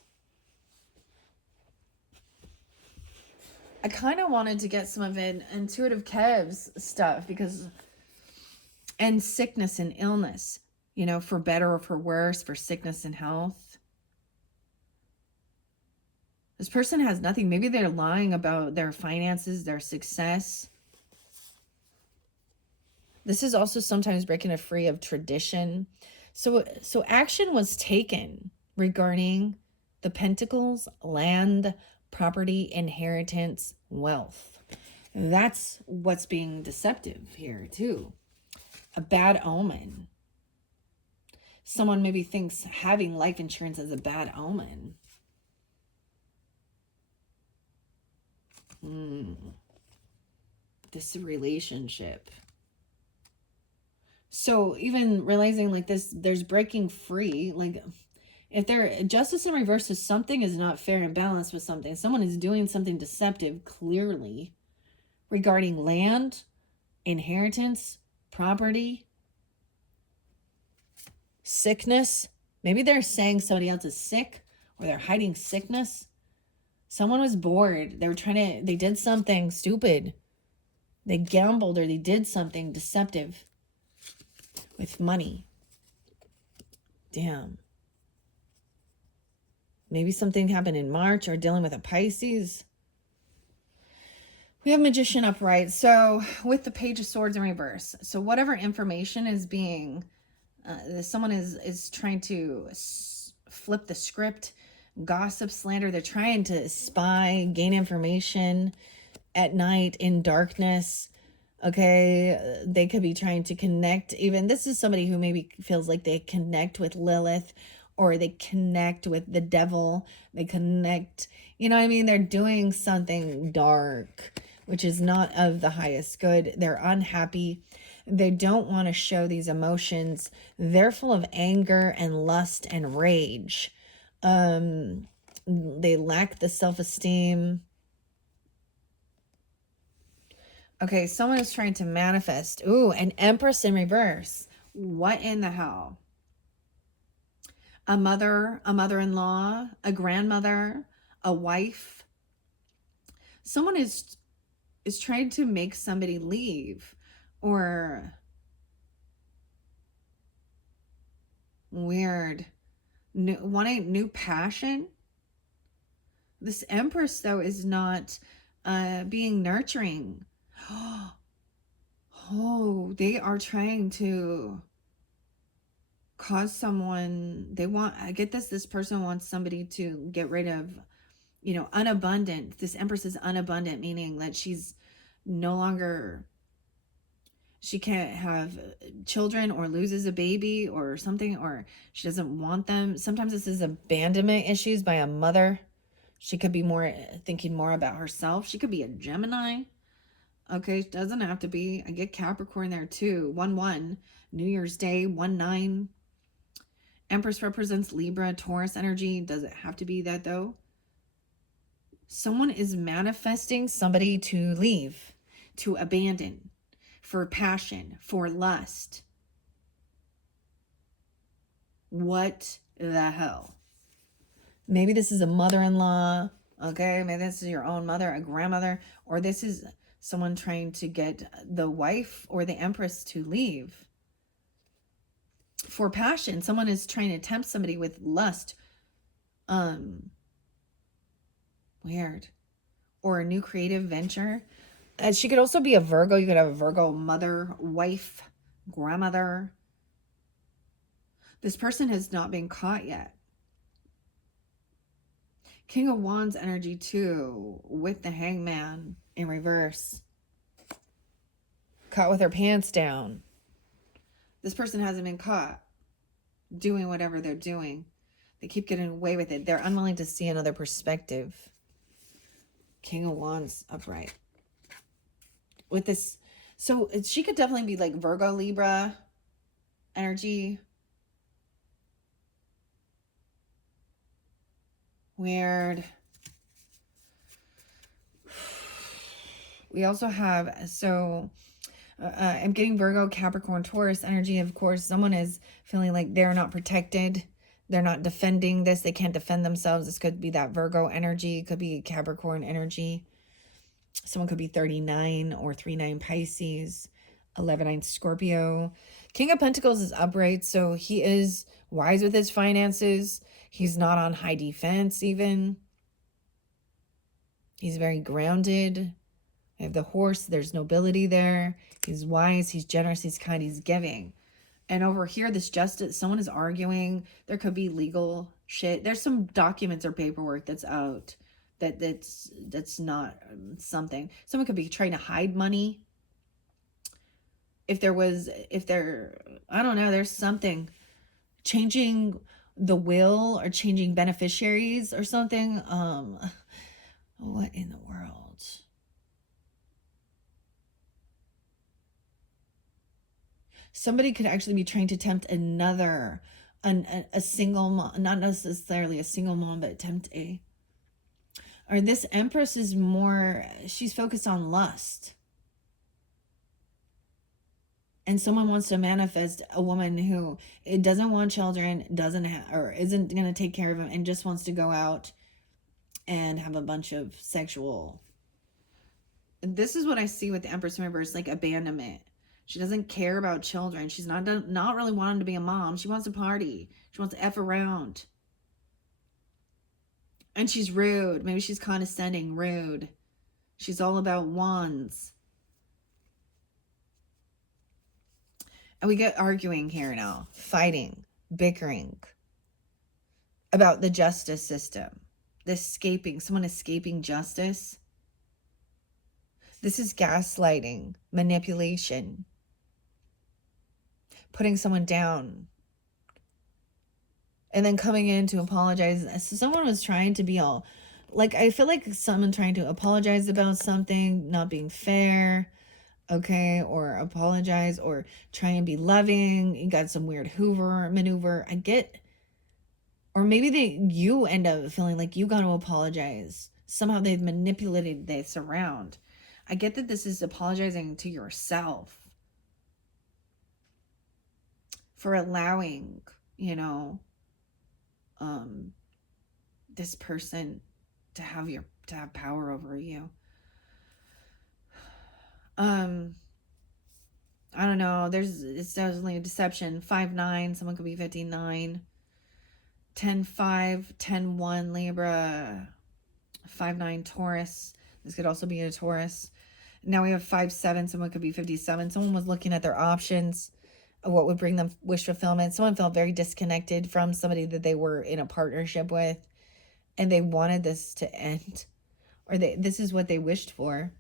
I kind of wanted to get some of it intuitive Kev's stuff and sickness and illness, for better or for worse, for sickness and health. This person has nothing. Maybe they're lying about their finances, their success. This is also sometimes breaking free of tradition. So action was taken regarding the pentacles, land, property, inheritance, wealth. That's what's being deceptive here too. A bad omen. Someone maybe thinks having life insurance is a bad omen. This relationship. So even realizing like this, there's breaking free. Like if there justice in reverse is something is not fair and balanced with something. Someone is doing something deceptive clearly regarding land, inheritance, property, sickness. Maybe they're saying somebody else is sick or they're hiding sickness. Someone was bored. They did something stupid. They gambled or they did something deceptive with money. Damn. Maybe something happened in March or dealing with a Pisces. We have Magician upright. So with the Page of Swords in reverse. So whatever information is being, someone is trying to flip the script, gossip, slander. They're trying to spy, gain information at night in darkness. Okay, they could be trying to connect. Even this is somebody who maybe feels like they connect with Lilith or they connect with the devil. They connect, they're doing something dark, which is not of the highest good. They're unhappy. They don't want to show these emotions. They're full of anger and lust and rage. They lack the self-esteem. Okay, someone is trying to manifest. Ooh, an Empress in reverse. What in the hell? A mother, a mother-in-law, a grandmother, a wife. Someone is trying to make somebody leave or weird. Wanting new passion. This Empress, though, is not being nurturing. Oh, they are trying to cause someone, I get this person wants somebody to get rid of, unabundant. This Empress is unabundant, meaning that she's no longer, she can't have children or loses a baby or something, or she doesn't want them. Sometimes this is abandonment issues by a mother. She could be thinking more about herself. She could be a Gemini. Okay, doesn't have to be. I get Capricorn there too. 1-1, New Year's Day, 1-9. Empress represents Libra, Taurus energy. Does it have to be that though? Someone is manifesting somebody to leave, to abandon, for passion, for lust. What the hell? Maybe this is a mother-in-law. Okay, maybe this is your own mother, a grandmother, or this is someone trying to get the wife or the Empress to leave for passion. Someone is trying to tempt somebody with lust. Weird. Or a new creative venture. She could also be a Virgo. You could have a Virgo mother, wife, grandmother. This person has not been caught yet. King of Wands energy too, with the Hangman in reverse. Caught with her pants down. This person hasn't been caught doing whatever they're doing. They keep getting away with it. They're unwilling to see another perspective. King of Wands upright. With this, so she could definitely be like Virgo, Libra energy. Weird. We also have, so I'm getting Virgo, Capricorn, Taurus energy. Of course, someone is feeling like they're not protected. They're not defending this. They can't defend themselves. This could be that Virgo energy. It could be Capricorn energy. Someone could be 39 or 39 Pisces, 11-9 Scorpio. King of Pentacles is upright, so he is wise with his finances. He's not on high defense even. He's very grounded. I have the horse. There's nobility there. He's wise. He's generous. He's kind. He's giving. And over here, this justice, someone is arguing. There could be legal shit. There's some documents or paperwork that's out that's not something. Someone could be trying to hide money. I don't know, there's something. Changing the will or changing beneficiaries or something. What in the world? Somebody could actually be trying to tempt another, a single mom, not necessarily a single mom, but tempt or this Empress is more, she's focused on lust. And someone wants to manifest a woman who doesn't want children, doesn't have, or isn't going to take care of them, and just wants to go out and have a bunch of sexual. This is what I see with the Empress in reverse, like abandonment. She doesn't care about children. She's not really wanting to be a mom. She wants to party. She wants to F around. And she's rude. Maybe she's condescending, rude. She's all about wands. And we get arguing here now. Fighting, bickering about the justice system. Someone escaping justice. This is gaslighting, manipulation. Putting someone down. And then coming in to apologize. So someone was trying to be all, like, I feel like someone trying to apologize about something, not being fair, okay, or apologize, or try and be loving. You got some weird Hoover maneuver. I get, or maybe you end up feeling like you got to apologize. Somehow they've manipulated this around. I get that this is apologizing to yourself for allowing, this person to have power over you. I don't know. It's definitely a deception. 5-9, someone could be 59. 10-5, 10-1 Libra. 5-9 Taurus. This could also be a Taurus. Now we have 5-7, someone could be 57. Someone was looking at their options of what would bring them wish fulfillment. Someone felt very disconnected from somebody that they were in a partnership with, and they wanted this to end, or this is what they wished for.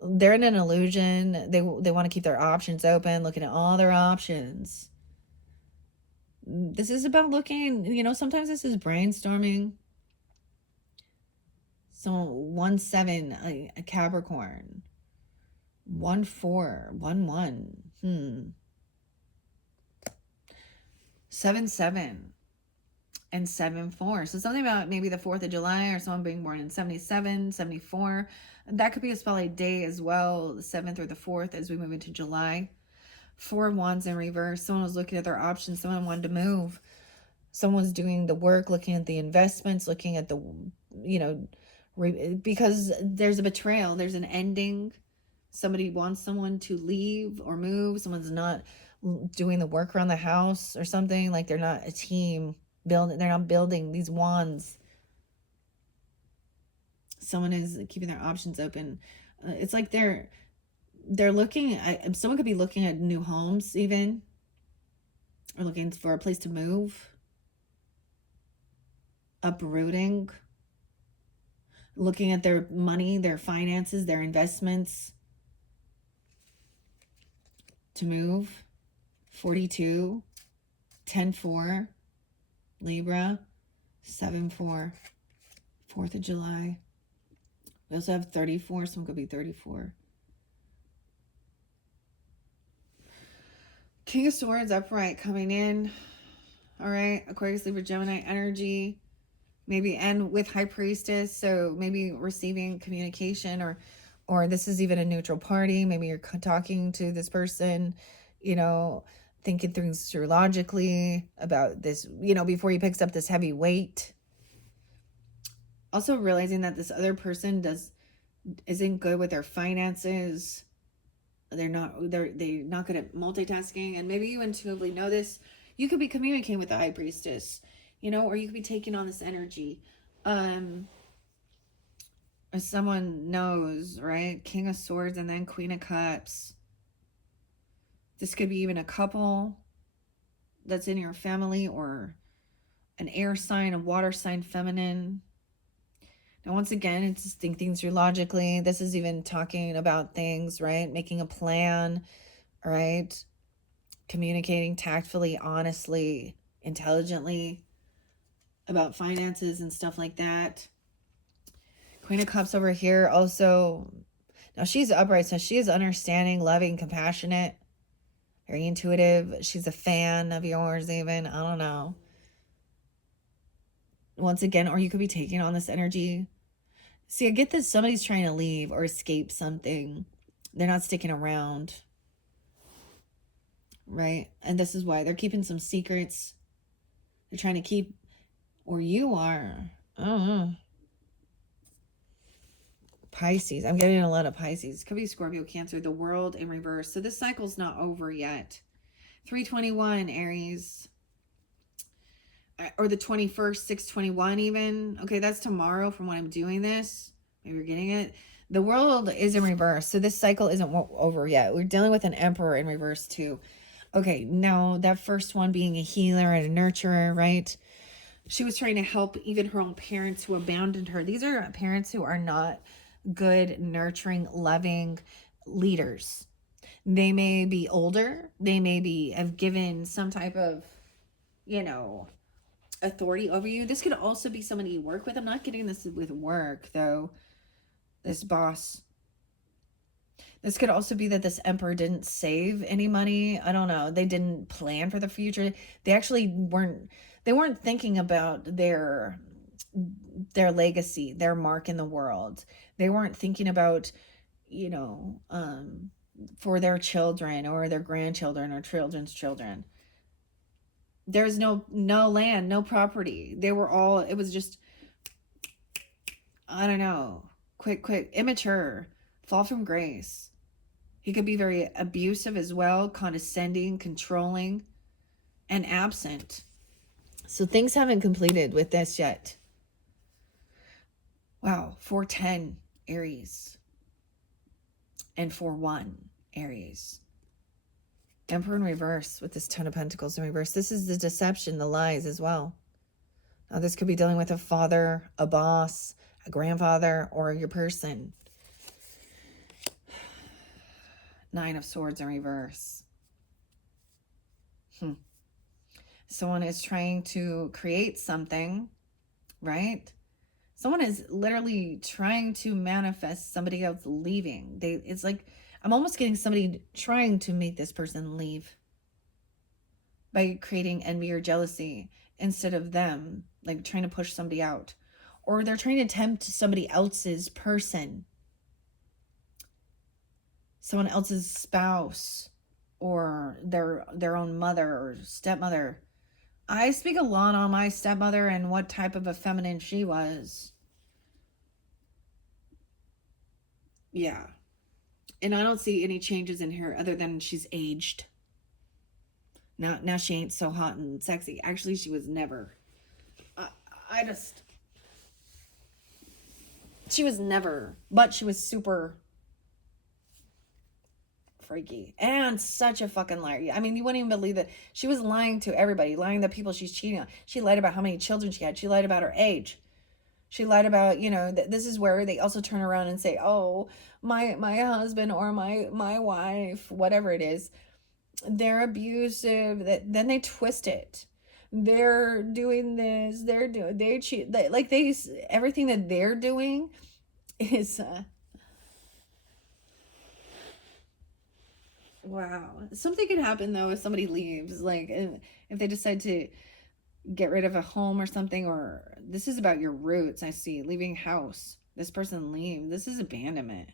They're in an illusion. They want to keep their options open, looking at all their options. This is about looking, sometimes this is brainstorming. So 1-7, a Capricorn. 1-4, 1-1. 7-7 and 7-4. So something about maybe the 4th of July, or someone being born in 77, 74. That could be a spotlight day as well, the 7th or the 4th as we move into July. 4 of Wands in reverse. Someone was looking at their options. Someone wanted to move. Someone's doing the work, looking at the investments, looking at the, because there's a betrayal. There's an ending. Somebody wants someone to leave or move. Someone's not doing the work around the house or something. Like they're not a team building. They're not building these wands. Someone is keeping their options open. It's like they're looking at, someone could be looking at new homes even, or looking for a place to move, uprooting, looking at their money, their finances, their investments to move. 42, 10-4, Libra, 7-4, 4th of July. We also have 34. Someone could be 34. King of Swords upright coming in. All right. Aquarius, Libra, Gemini energy. Maybe, and with High Priestess. So maybe receiving communication, or this is even a neutral party. Maybe you're talking to this person, you know, thinking things through logically about this, you know, before he picks up this heavy weight. Also realizing that this other person isn't good with their finances. They're not good at multitasking, and maybe you intuitively know this. You could be communicating with the High Priestess, you know, or you could be taking on this energy. Someone knows, right? King of Swords and then Queen of Cups. This could be even a couple that's in your family, or an air sign, a water sign, feminine. Now, once again, it's just think things through logically. This is even talking about things, right? Making a plan, right? Communicating tactfully, honestly, intelligently about finances and stuff like that. Queen of Cups over here also. Now, she's upright, so she is understanding, loving, compassionate, very intuitive. She's a fan of yours even. I don't know. Once again, or you could be taking on this energy. See, I get this. Somebody's trying to leave or escape something. They're not sticking around. Right? And this is why they're keeping some secrets. They're trying to keep, or you are. I don't know. Pisces. I'm getting a lot of Pisces. Could be Scorpio, Cancer, the world in reverse. So this cycle's not over yet. 321, Aries. Or the 21st, 621 even. Okay, that's tomorrow from when I'm doing this. Maybe you're getting it. The world is in reverse. So this cycle isn't over yet. We're dealing with an emperor in reverse too. Okay, now that first one being a healer and a nurturer, right? She was trying to help even her own parents who abandoned her. These are parents who are not good, nurturing, loving leaders. They may be older. They may have given some type of, you know, authority over you. This could also be somebody you work with. I'm not getting this with work though. This boss. This could also be that this emperor didn't save any money. I don't know. They didn't plan for the future. They actually weren't thinking about their legacy, their mark in the world. They weren't thinking about, you know, for their children or their grandchildren or children's children. There's no land, no property. They were all, it was just, I don't know, quick, immature, fall from grace. He could be very abusive as well, condescending, controlling, and absent. So things haven't completed with this yet. Wow, 410 Aries and 4-1 Aries. Emperor in reverse with this Ten of Pentacles in reverse. This is the deception, the lies as well. Now this could be dealing with a father, a boss, a grandfather, or your person. Nine of Swords in reverse. Someone is trying to create something, right? Someone is literally trying to manifest somebody else leaving. It's like, I'm almost getting somebody trying to make this person leave by creating envy or jealousy instead of them, like trying to push somebody out. Or they're trying to tempt somebody else's person, someone else's spouse, or their own mother or stepmother. I speak a lot on my stepmother and what type of a feminine she was. Yeah. And I don't see any changes in her other than she's aged. Now she ain't so hot and sexy. Actually, she was never. She was never, but she was super freaky and such a fucking liar. I mean, you wouldn't even believe that she was lying to everybody, lying to people she's cheating on. She lied about how many children she had. She lied about her age. She lied about, you know, this is where they also turn around and say, oh, my husband or my wife, whatever it is, they're abusive. Then they twist it. They're doing this. They cheat. Everything that they're doing is wow. Something could happen though if somebody leaves, like if they decide to get rid of a home or something, or this is about your roots. I see leaving house. This person leave. This is abandonment.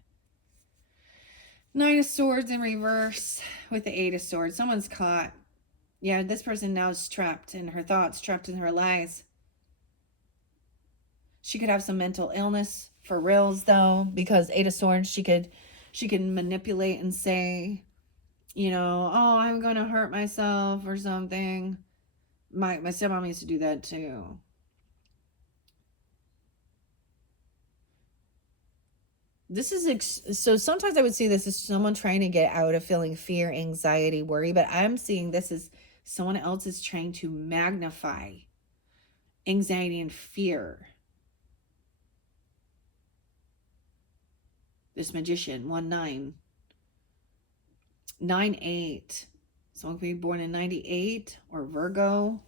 Nine of Swords in reverse with the Eight of Swords. Someone's caught. Yeah, this person now is trapped in her thoughts, trapped in her lies. She could have some mental illness for reals though, because Eight of Swords, she could manipulate and say, you know, oh, I'm gonna hurt myself or something. My stepmom used to do that too. This is so sometimes I would see this as someone trying to get out of feeling fear, anxiety, worry, but I'm seeing this as someone else is trying to magnify anxiety and fear. This magician, 1-9, 9-8. Someone could be born in 98 or Virgo,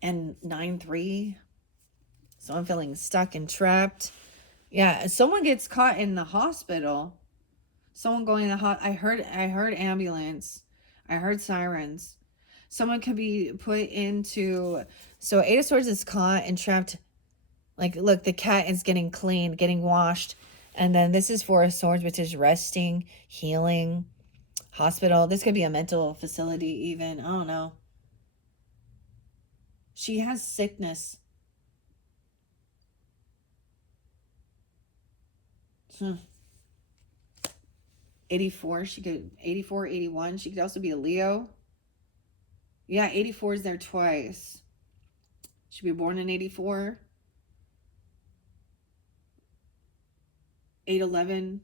and 9-3. So I'm feeling stuck and trapped. Yeah, someone gets caught in the hospital. Someone going in the I heard ambulance. I heard sirens. Someone could be put into, so Eight of Swords is caught and trapped. Like, look, the cat is getting cleaned, getting washed. And then this is Four of Swords, which is resting, healing, hospital. This could be a mental facility even. I don't know. She has sickness. 84, she could, 84, 81. She could also be a Leo. Yeah, 84 is there twice. She'd be born in 84. 8-11.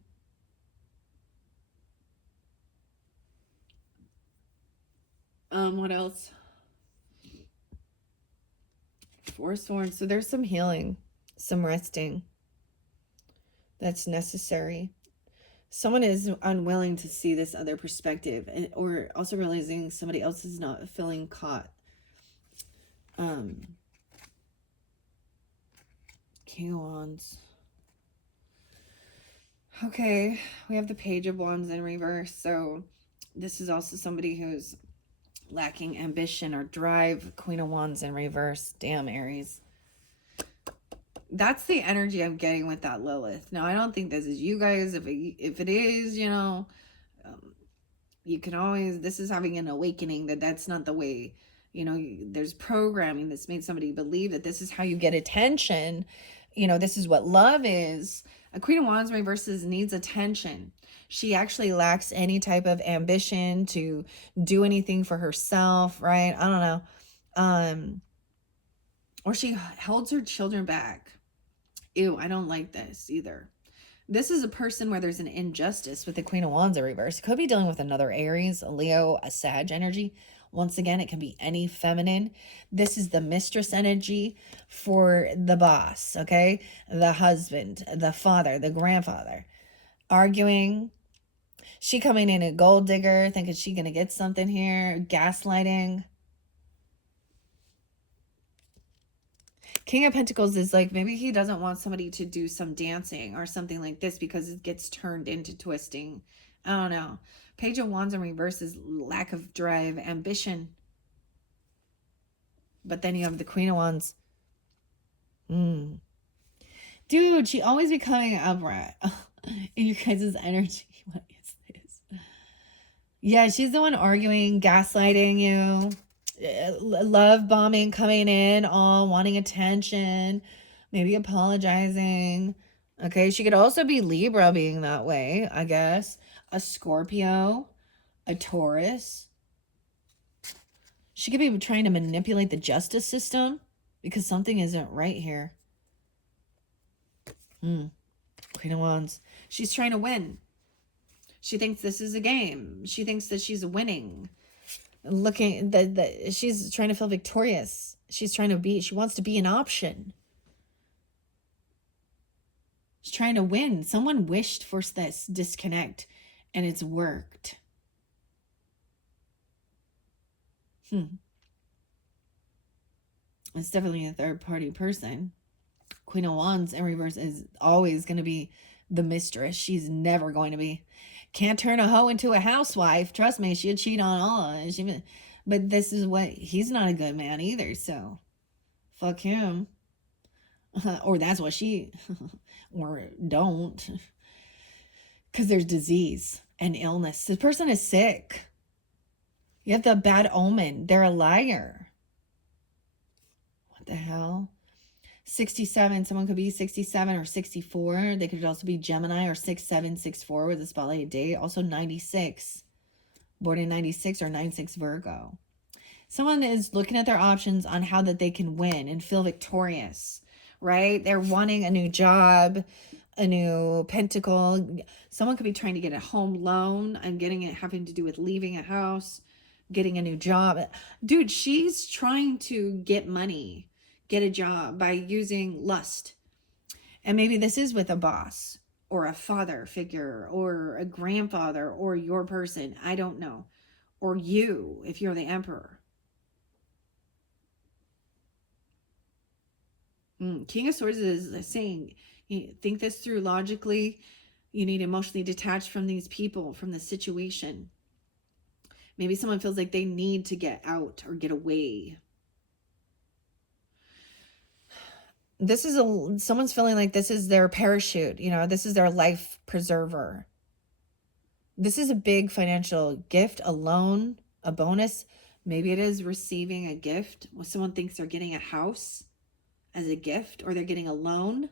What else? Four of Swords. So there's some healing, some resting that's necessary. Someone is unwilling to see this other perspective, or also realizing somebody else is not feeling caught. King of Wands. Okay, we have the Page of Wands in reverse. So this is also somebody who's lacking ambition or drive. Queen of Wands in reverse. Damn, Aries. That's the energy I'm getting with that Lilith. Now, I don't think this is you guys. If it is, you know, you can always, this is having an awakening that that's not the way, you know, there's programming that's made somebody believe that this is how you get attention. You know, this is what love is. A Queen of Wands reverses needs attention. She actually lacks any type of ambition to do anything for herself, right? I don't know. Or she holds her children back. Ew, I don't like this either. This is a person where there's an injustice with the Queen of Wands in reverse. It could be dealing with another Aries, a Leo, a Sag energy. Once again, it can be any feminine. This is the mistress energy for the boss, okay? The husband, the father, the grandfather. Arguing. She coming in a gold digger, thinking she gonna get something here. Gaslighting. King of Pentacles is like, maybe he doesn't want somebody to do some dancing or something like this because it gets turned into twisting. I don't know. Page of Wands in reverse is lack of drive, ambition. But then you have the Queen of Wands. Dude, she always be coming up right in you guys' energy. What is this? Yeah, she's the one arguing, gaslighting you. Love bombing, coming in, all wanting attention, maybe apologizing. Okay, she could also be Libra being that way, I guess. A Scorpio, a Taurus. She could be trying to manipulate the justice system because something isn't right here. Queen of Wands. She's trying to win. She thinks this is a game. She thinks that she's winning. Looking that she's trying to feel victorious. She's trying to be, she wants to be an option. She's trying to win. Someone wished for this disconnect and it's worked. It's definitely a third party person. Queen of Wands in reverse is always going to be the mistress. She's never going to be. Can't turn a hoe into a housewife. Trust me, she'd cheat on all. But this is what, he's not a good man either. So fuck him. Or that's what she, or don't. Because there's disease and illness. This person is sick. You have the bad omen. They're a liar. What the hell? 67, someone could be 67 or 64. They could also be Gemini or 6764 with a spotlight date. Also 96, born in 96 or 96 Virgo. Someone is looking at their options on how that they can win and feel victorious, right? They're wanting a new job, a new pentacle. Someone could be trying to get a home loan and getting it having to do with leaving a house, getting a new job. Dude, she's trying to get money, get a job by using lust. And maybe this is with a boss or a father figure or a grandfather or your person. I don't know. Or you, if you're the emperor. King of Swords is saying, you think this through logically. You need emotionally detached from these people, from the situation. Maybe someone feels like they need to get out or get away. This is someone's feeling like this is their parachute, you know, this is their life preserver. This is a big financial gift, a loan, a bonus. Maybe it is receiving a gift. When someone thinks they're getting a house as a gift or they're getting a loan.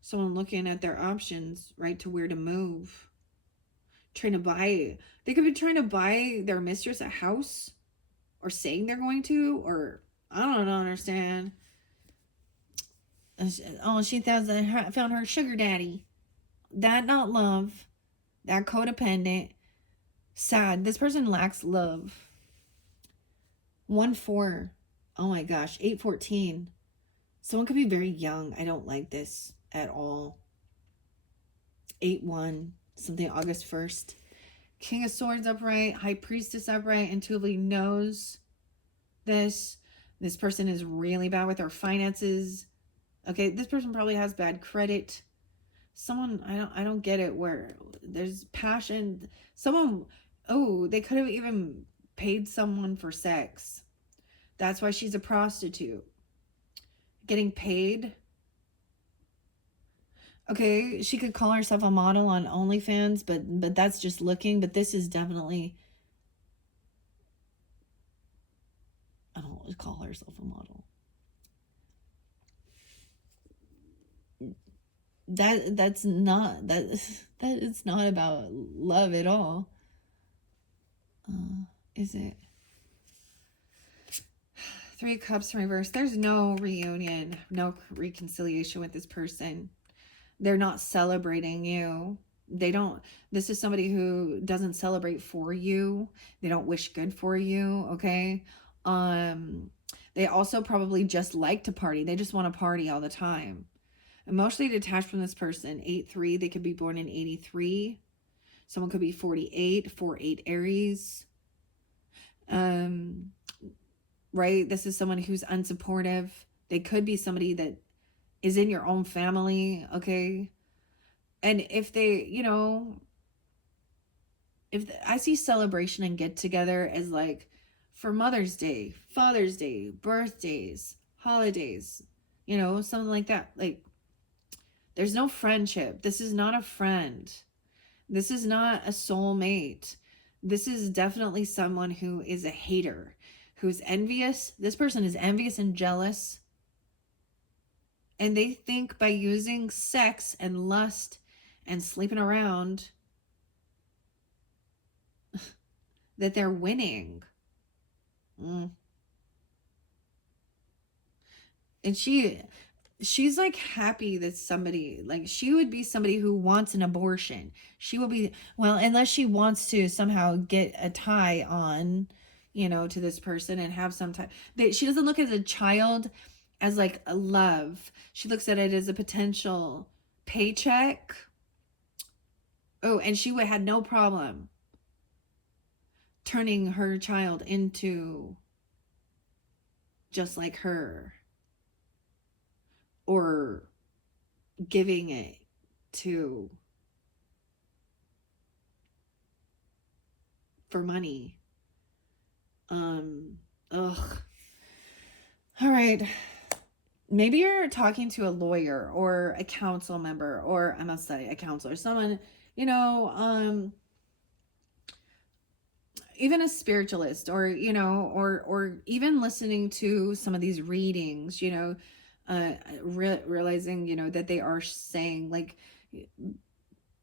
Someone looking at their options, right, to where to move. Trying to buy. They could be trying to buy their mistress a house. Or saying they're going to, or I don't understand. Oh, she found her sugar daddy. That not love. That codependent. Sad. This person lacks love. 1-4. Oh my gosh. 8-14. Someone could be very young. I don't like this at all. 8-1. Something August 1st. King of Swords upright, High Priestess upright, intuitively knows this. This person is really bad with their finances. Okay, this person probably has bad credit. Someone, I don't get it, where there's passion. Someone, oh, they could have even paid someone for sex. That's why she's a prostitute. Getting paid. Okay, she could call herself a model on OnlyFans, but that's just looking. But this is definitely, I don't call herself a model. That's not that is not about love at all. Is it? 3 of Cups in reverse. There's no reunion, no reconciliation with this person. They're not celebrating you. They don't, this is somebody who doesn't celebrate for you. They don't wish good for you, okay? They also probably just like to party. They just want to party all the time. Emotionally detached from this person. 8-3. They could be born in 83. Someone could be 48. 4-8 Aries. Right? This is someone who's unsupportive. They could be somebody that is in your own family, okay? And if they, you know, I see celebration and get together as like for Mother's Day, Father's Day, birthdays, holidays, you know, something like that. Like, there's no friendship. This is not a friend. This is not a soulmate. This is definitely someone who is a hater, who's envious. This person is envious and jealous. And they think by using sex and lust and sleeping around that they're winning. And she's like happy that somebody, like, she would be somebody who wants an abortion. She will be, well, unless she wants to somehow get a tie on, you know, to this person and have some tie. She doesn't look at a child as like a love. She looks at it as a potential paycheck. Oh, and she would had no problem turning her child into just like her, or giving it to for money. Ugh. All right. Maybe you're talking to a lawyer or a council member, or I must say a counselor, someone, you know, even a spiritualist, or, or even listening to some of these readings, realizing, that they are saying, like,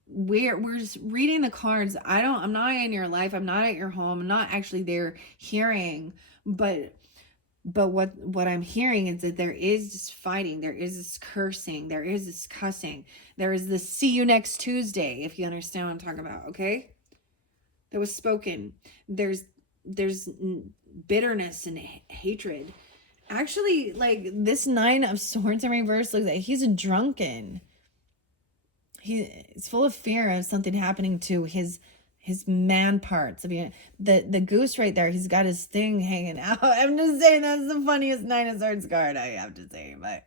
we're just reading the cards. I'm not in your life. I'm not at your home. I'm not actually there hearing, but what I'm hearing is that there is this fighting, there is this cursing, there is this cussing, there is this see you next Tuesday, if you understand what I'm talking about, okay? That was spoken. There's bitterness and hatred. Actually, like, this 9 of Swords in reverse looks like he's a drunken. He's full of fear of something happening to his man parts. I mean, the goose right there, he's got his thing hanging out. I'm just saying, that's the funniest 9 of Swords card, I have to say. But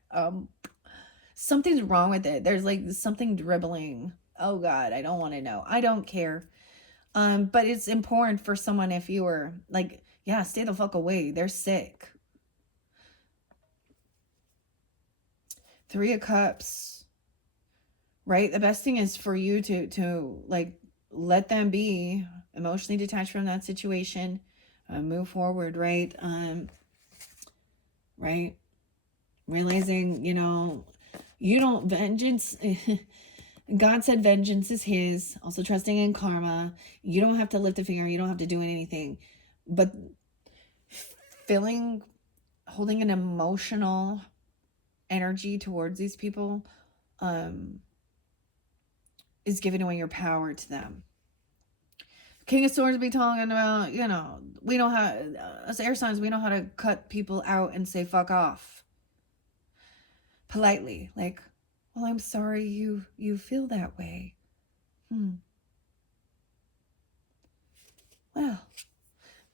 something's wrong with it. There's like something dribbling. Oh God, I don't want to know. I don't care. But it's important for someone, if you were like, yeah, stay the fuck away. They're sick. 3 of Cups. Right? The best thing is for you to like let them be emotionally detached from that situation, move forward, right? Right? Realizing, you don't vengeance. God said vengeance is his. Also trusting in karma. You don't have to lift a finger. You don't have to do anything. But holding an emotional energy towards these people, is giving away your power to them. King of Swords be talking about, we know how, us air signs, we know how to cut people out and say fuck off. Politely. Like, well, I'm sorry you feel that way. Well,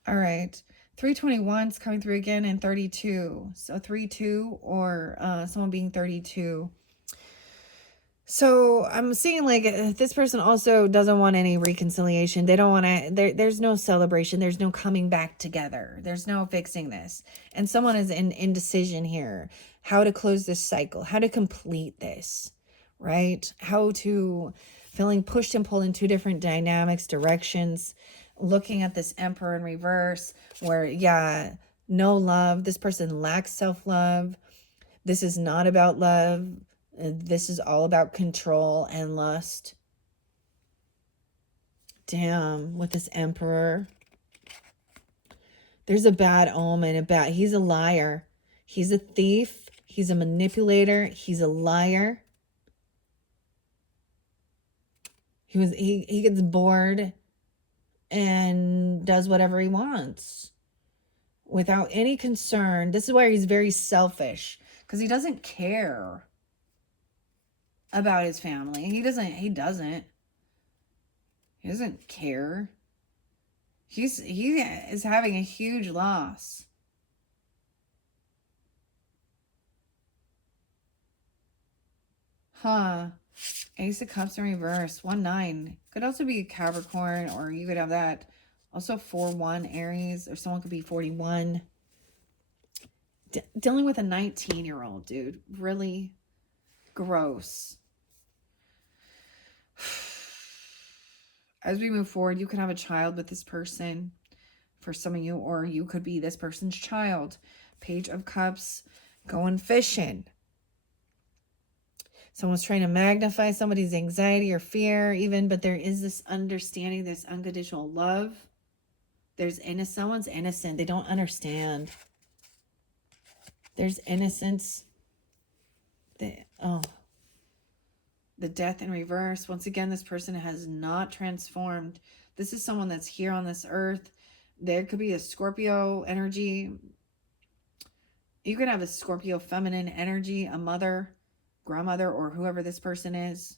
all right. 321's coming through again, and 32. So 32, or someone being 32. So I'm seeing like this person also doesn't want any reconciliation. They don't want to, there's no celebration. There's no coming back together. There's no fixing this. And someone is in indecision here. How to close this cycle, how to complete this, right? How to, feeling pushed and pulled in 2 different dynamics, directions, looking at this Emperor in reverse where, yeah, no love. This person lacks self-love. This is not about love. This is all about control and lust. Damn, with this Emperor. There's a bad omen, he's a liar. He's a thief. He's a manipulator. He's a liar. He gets bored and does whatever he wants without any concern. This is why he's very selfish, because he doesn't care about his family. He doesn't care. He is having a huge loss. Ace of Cups in reverse. 1-9. Could also be Capricorn, or you could have that. Also 4-1 Aries, or someone could be 41. Dealing with a 19-year-old, dude. Really gross. As we move forward, you can have a child with this person for some of you, or you could be this person's child. Page of Cups, going fishing. Someone's trying to magnify somebody's anxiety or fear even, but there is this understanding, this unconditional love. Someone's innocent. They don't understand. There's innocence. The Death in reverse. Once again, this person has not transformed. This is someone that's here on this earth. There could be a Scorpio energy. You could have a Scorpio feminine energy, a mother, grandmother, or whoever this person is.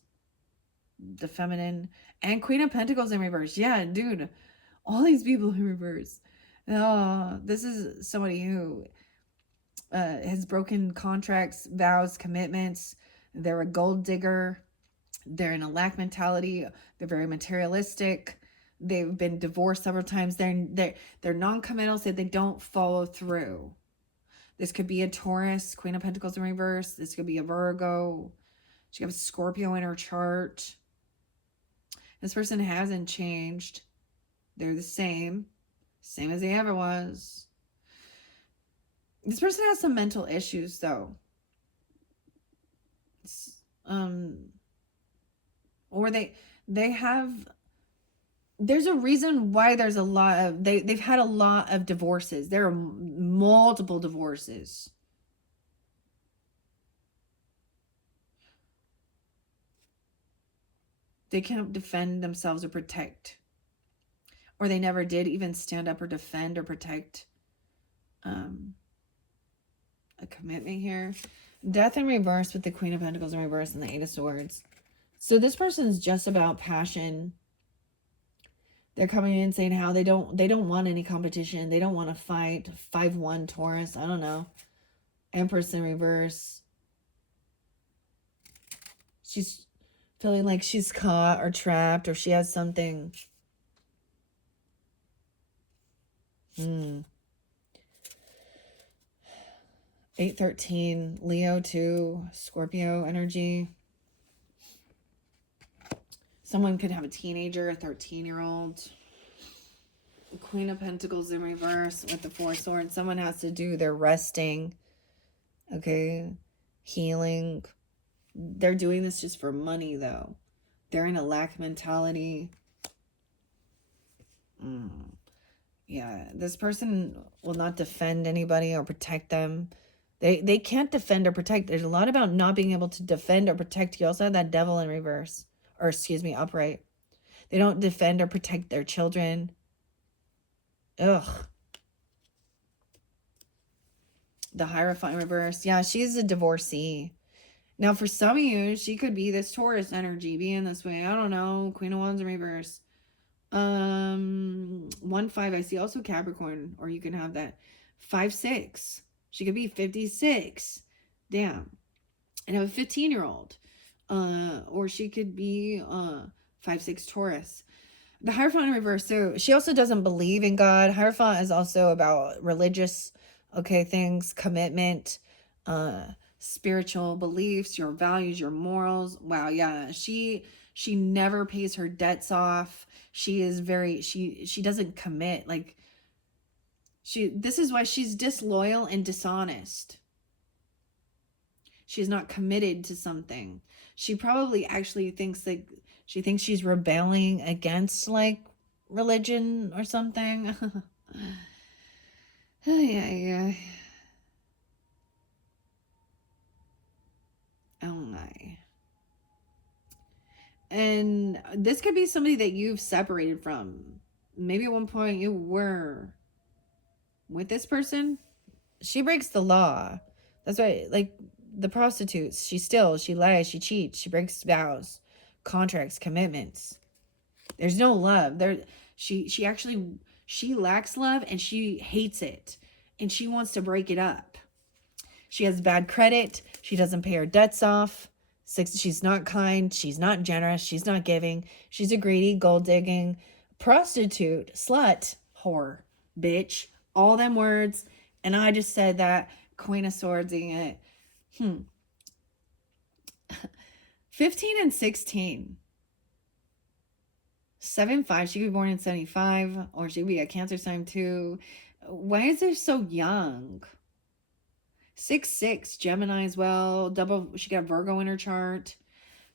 The feminine. And Queen of Pentacles in reverse. Yeah, dude. All these people in reverse. Oh, this is somebody who has broken contracts, vows, commitments. They're a gold digger. They're in a lack mentality. They're very materialistic. They've been divorced several times. They're non-committal, so they don't follow through. This could be a Taurus, Queen of Pentacles in reverse. This could be a Virgo. She has Scorpio in her chart. This person hasn't changed. They're the same as they ever was. This person has some mental issues, though. Or they have. There's a reason why there's a lot of they've had a lot of divorces. There are multiple divorces. They can't defend themselves or protect, or they never did even stand up or defend or protect a commitment here. Death in reverse with the Queen of Pentacles in reverse and the Eight of Swords. So this person's just about passion. They're coming in saying how they don't want any competition. They don't want to fight. 5-1 Taurus. I don't know. Empress in reverse. She's feeling like she's caught or trapped, or she has something. 8-13, Leo 2, Scorpio energy. Someone could have a teenager, a 13-year-old. Queen of Pentacles in reverse with the 4 swords. Someone has to do their resting. Okay. Healing. They're doing this just for money, though. They're in a lack mentality. Yeah. This person will not defend anybody or protect them. They can't defend or protect. There's a lot about not being able to defend or protect. You also have that devil in reverse. Or, excuse me, upright. They don't defend or protect their children. Ugh. The Hierophant in reverse. Yeah, she's a divorcee. Now, for some of you, she could be this Taurus energy, being this way. I don't know. Queen of Wands in reverse. 1-5. I see also Capricorn, or you can have that 5-6. She could be 56. Damn. And have a 15-year-old. Or she could be 5-6 Taurus. The Hierophant in reverse. So she also doesn't believe in God. Hierophant is also about religious, things, commitment, spiritual beliefs, your values, your morals. Wow, yeah. She never pays her debts off. She is very she doesn't commit. Like this is why she's disloyal and dishonest. She's not committed to something. She probably actually thinks she thinks she's rebelling against like religion or something. Yeah. Oh my. And this could be somebody that you've separated from. Maybe at one point you were with this person. She breaks the law. That's why, like the prostitutes, she steals, she lies, she cheats, she breaks vows, contracts, commitments. There's no love. She lacks love and she hates it. And she wants to break it up. She has bad credit. She doesn't pay her debts off. 6, she's not kind. She's not generous. She's not giving. She's a greedy, gold digging, prostitute, slut, whore, bitch. All them words. And I just said that. Queen of Swordsing it. 15 and 16. 7-5. She could be born in 75. Or she could be a Cancer sign too. Why is it so young? 6-6, Gemini as well. Double, she got Virgo in her chart.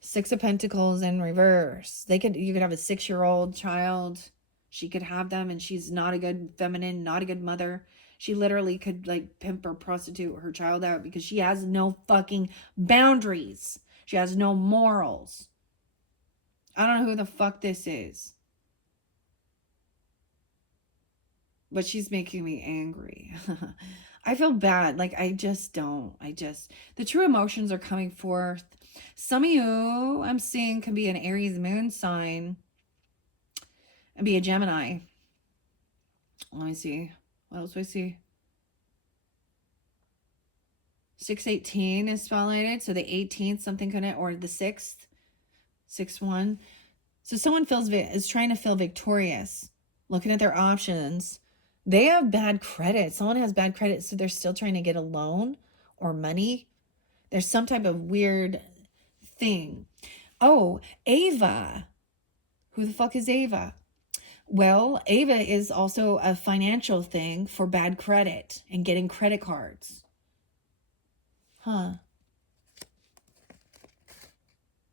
6 of Pentacles in reverse. You could have a 6-year-old child. She could have them, and she's not a good feminine, not a good mother. She literally could like pimp or prostitute her child out because she has no fucking boundaries. She has no morals. I don't know who the fuck this is. But she's making me angry. I feel bad. Like, I just don't. The true emotions are coming forth. Some of you, I'm seeing, can be an Aries moon sign and be a Gemini. Let me see. What else do I see? 618 is spotlighted. So the 18th, something couldn't, or the 6th, 6-1. So someone is trying to feel victorious, looking at their options. They have bad credit. Someone has bad credit, so they're still trying to get a loan or money. There's some type of weird thing. Oh, Ava. Who the fuck is Ava? Well, Ava is also a financial thing for bad credit and getting credit cards. Huh.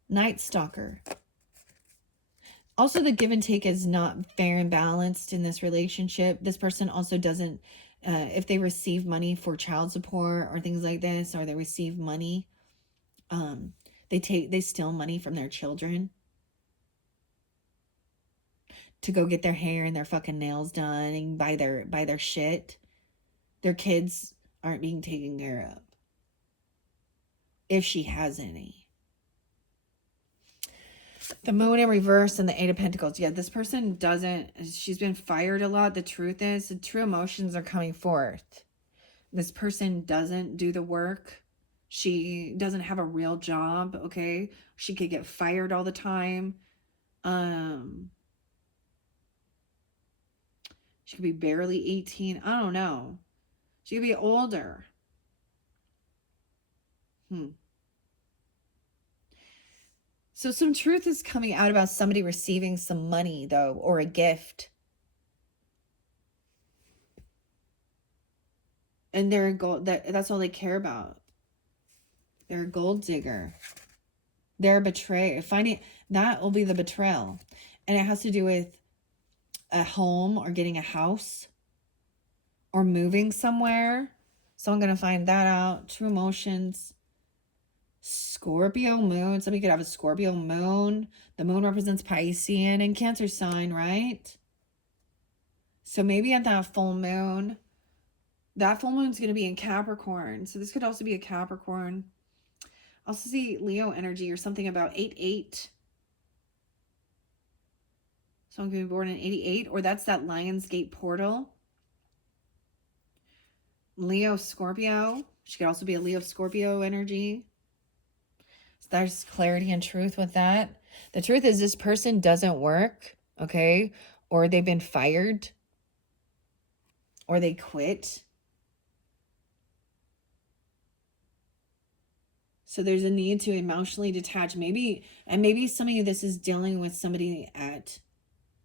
Night Stalker. Also, the give and take is not fair and balanced in this relationship. This person also doesn't, if they receive money for child support or things like this, or they receive money, they steal money from their children to go get their hair and their fucking nails done and buy their shit. Their kids aren't being taken care of, if she has any. The Moon in reverse and the Eight of Pentacles. Yeah, this person doesn't, she's been fired a lot. The truth is, the true emotions are coming forth. This person doesn't do the work. She doesn't have a real job, okay? She could get fired all the time. She could be barely 18. I don't know. She could be older. So some truth is coming out about somebody receiving some money, though, or a gift. And they're that's all they care about. They're a gold digger. They're a betrayer. That will be the betrayal. And it has to do with a home or getting a house or moving somewhere. So I'm going to find that out. True emotions. Scorpio moon. Somebody could have a Scorpio moon. The moon represents Piscean and Cancer sign, right? So maybe at that full moon, that full moon is going to be in Capricorn. So this could also be a Capricorn. I also see Leo energy or something about 8-8. Someone could be born in 88, or that's that Lionsgate portal. Leo Scorpio. She could also be a Leo Scorpio energy. There's clarity and truth with that. The truth is this person doesn't work, okay? Or they've been fired. Or they quit. So there's a need to emotionally detach. Maybe some of you, this is dealing with somebody at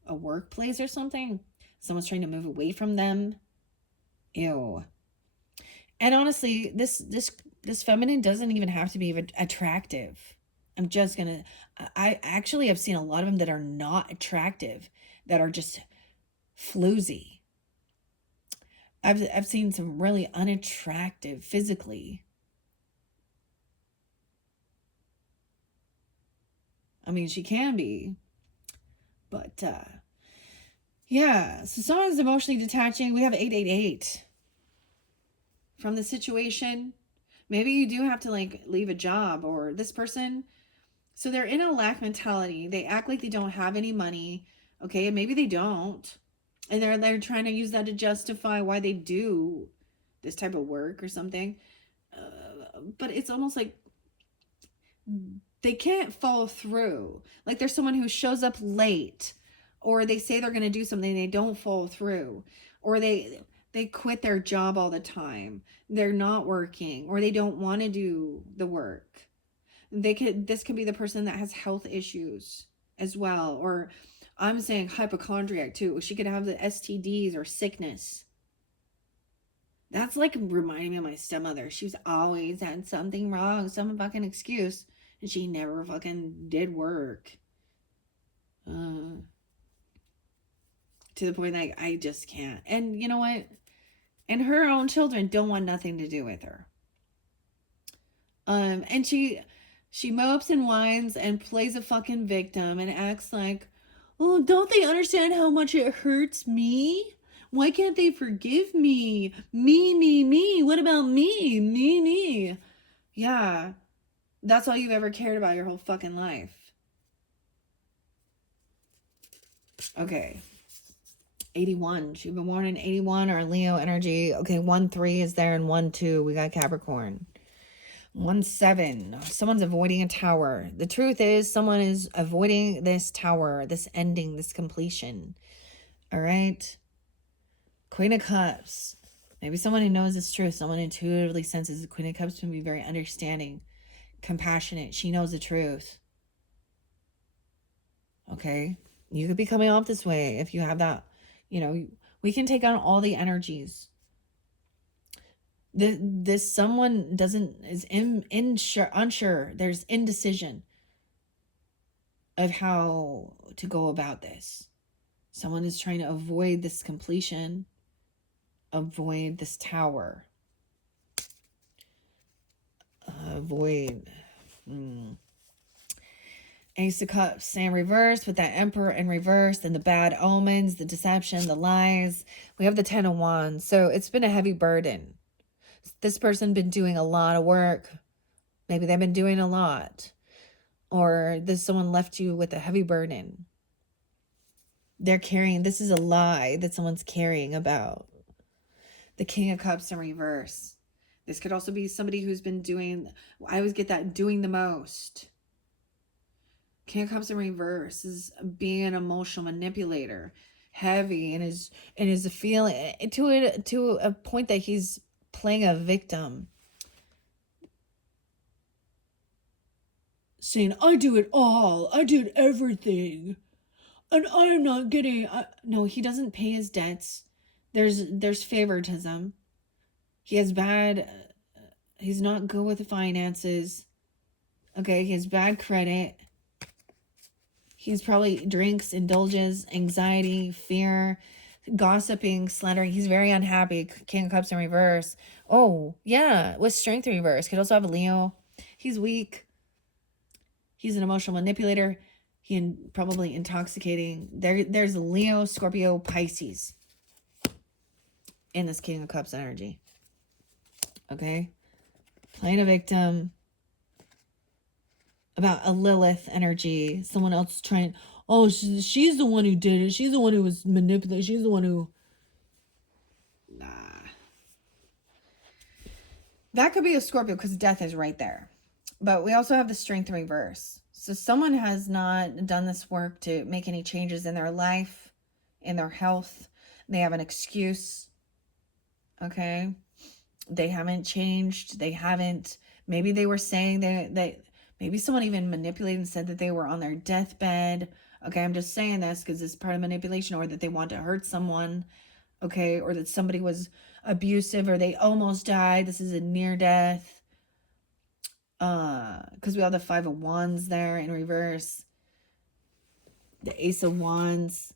a workplace or something. Someone's trying to move away from them. Ew. And honestly, this feminine doesn't even have to be attractive. I actually have seen a lot of them that are not attractive, that are just floozy. I've seen some really unattractive physically. I mean, she can be, but yeah. So someone's emotionally detaching. We have 8-8-8 from the situation. Maybe you do have to leave a job, or this person. So they're in a lack mentality. They act like they don't have any money. Okay. And maybe they don't. And they're trying to use that to justify why they do this type of work or something. But it's almost like they can't follow through. Like there's someone who shows up late, or they say they're going to do something, they don't follow through, or they quit their job all the time. They're not working, or they don't want to do the work. This could be the person that has health issues as well. Or I'm saying hypochondriac too. She could have the STDs or sickness. That's like reminding me of my stepmother. She's always had something wrong, some fucking excuse, and she never fucking did work. To the point that I just can't. And you know what? And her own children don't want nothing to do with her. And she mopes and whines and plays a fucking victim and acts like, oh, don't they understand how much it hurts me? Why can't they forgive me? Me. What about me? Me. Yeah. That's all you've ever cared about your whole fucking life. Okay. 81. She's been born in 81 or Leo energy. Okay, 1-3 is there and 1-2. We got Capricorn. 1-7. Someone's avoiding a tower. The truth is, someone is avoiding this tower, this ending, this completion. All right. Queen of Cups. Maybe someone who knows this truth, someone intuitively senses the Queen of Cups can be very understanding, compassionate. She knows the truth. Okay. You could be coming off this way if you have that. You know, we can take on all the energies. This someone is unsure. There's indecision of how to go about this. Someone is trying to avoid this completion, avoid this tower, avoid. Ace of Cups in reverse with that Emperor in reverse, and the bad omens, the deception, the lies. We have the 10 of Wands. So it's been a heavy burden. This person been doing a lot of work. Maybe they've been doing a lot. Or someone left you with a heavy burden. They're carrying, this is a lie that someone's carrying about. The King of Cups in reverse. This could also be somebody who's been doing, I always get that, doing the most. King of Cups in reverse is being an emotional manipulator, heavy, and is a feeling to a point that he's playing a victim, saying, "I do it all. I did everything, and I am not getting." No, he doesn't pay his debts. There's favoritism. He has bad. He's not good with the finances. Okay, he has bad credit. He's probably drinks, indulges, anxiety, fear, gossiping, slandering. He's very unhappy. King of Cups in reverse. Oh, yeah, with Strength in reverse. Could also have a Leo. He's weak. He's an emotional manipulator. Probably intoxicating. There's Leo, Scorpio, Pisces in this King of Cups energy. Okay? Playing a victim. About a Lilith energy. Someone else trying. Oh, she's the one who did it. She's the one who was manipulated. She's the one who. Nah. That could be a Scorpio because death is right there. But we also have the Strength in reverse. So someone has not done this work to make any changes in their life, in their health. They have an excuse. Okay? They haven't changed. They haven't. Maybe they were saying that maybe someone even manipulated and said that they were on their deathbed. Okay, I'm just saying this because it's part of manipulation, or that they want to hurt someone. Okay, or that somebody was abusive, or they almost died. This is a near death. Because we have the 5 of Wands there in reverse. The Ace of Wands.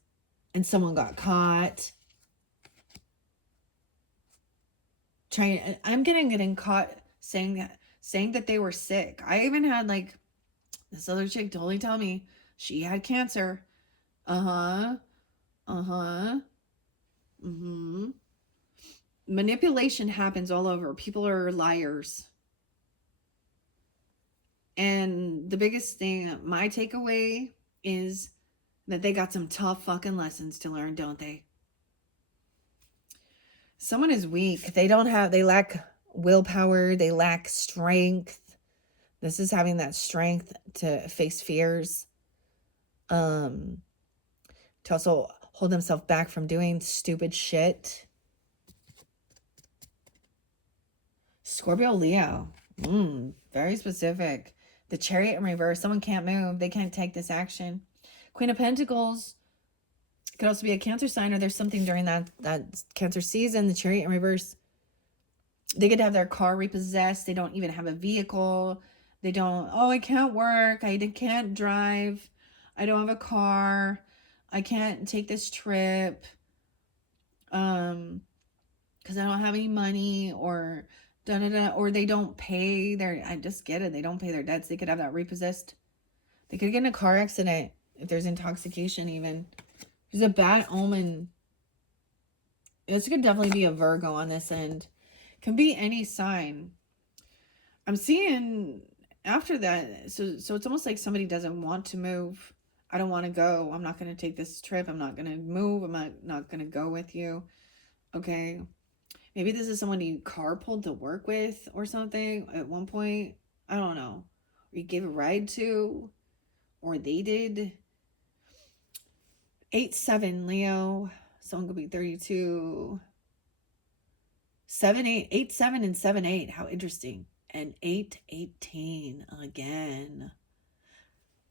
And someone got caught. I'm getting caught saying that they were sick. I even had like this other chick totally tell me she had cancer. Manipulation happens all over. People are liars. And the biggest thing, my takeaway is that they got some tough fucking lessons to learn, don't they? Someone is weak. They lack willpower. They lack strength. This is having that strength to face fears. To also hold themselves back from doing stupid shit. Scorpio, Leo. Very specific. The Chariot in reverse. Someone can't move. They can't take this action. Queen of Pentacles. Could also be a Cancer sign, or there's something during that Cancer season. The Chariot in reverse. They could have their car repossessed. They don't even have a vehicle. They don't, I can't work. I can't drive. I don't have a car. I can't take this trip. Because I don't have any money, or or they don't pay I just get it. They don't pay their debts. They could have that repossessed. They could get in a car accident if there's intoxication even. There's a bad omen. This could definitely be a Virgo on this end. Can be any sign. I'm seeing after that, so it's almost like somebody doesn't want to move. I don't want to go. I'm not going to take this trip. I'm not going to move. I'm not going to go with you. Okay. Maybe this is someone you carpooled to work with or something at one point. I don't know. Or you gave a ride to, or they did. 8-7, Leo. Someone could be 32. 7-8, 8-7 and 7-8. How interesting. And 8-18 again.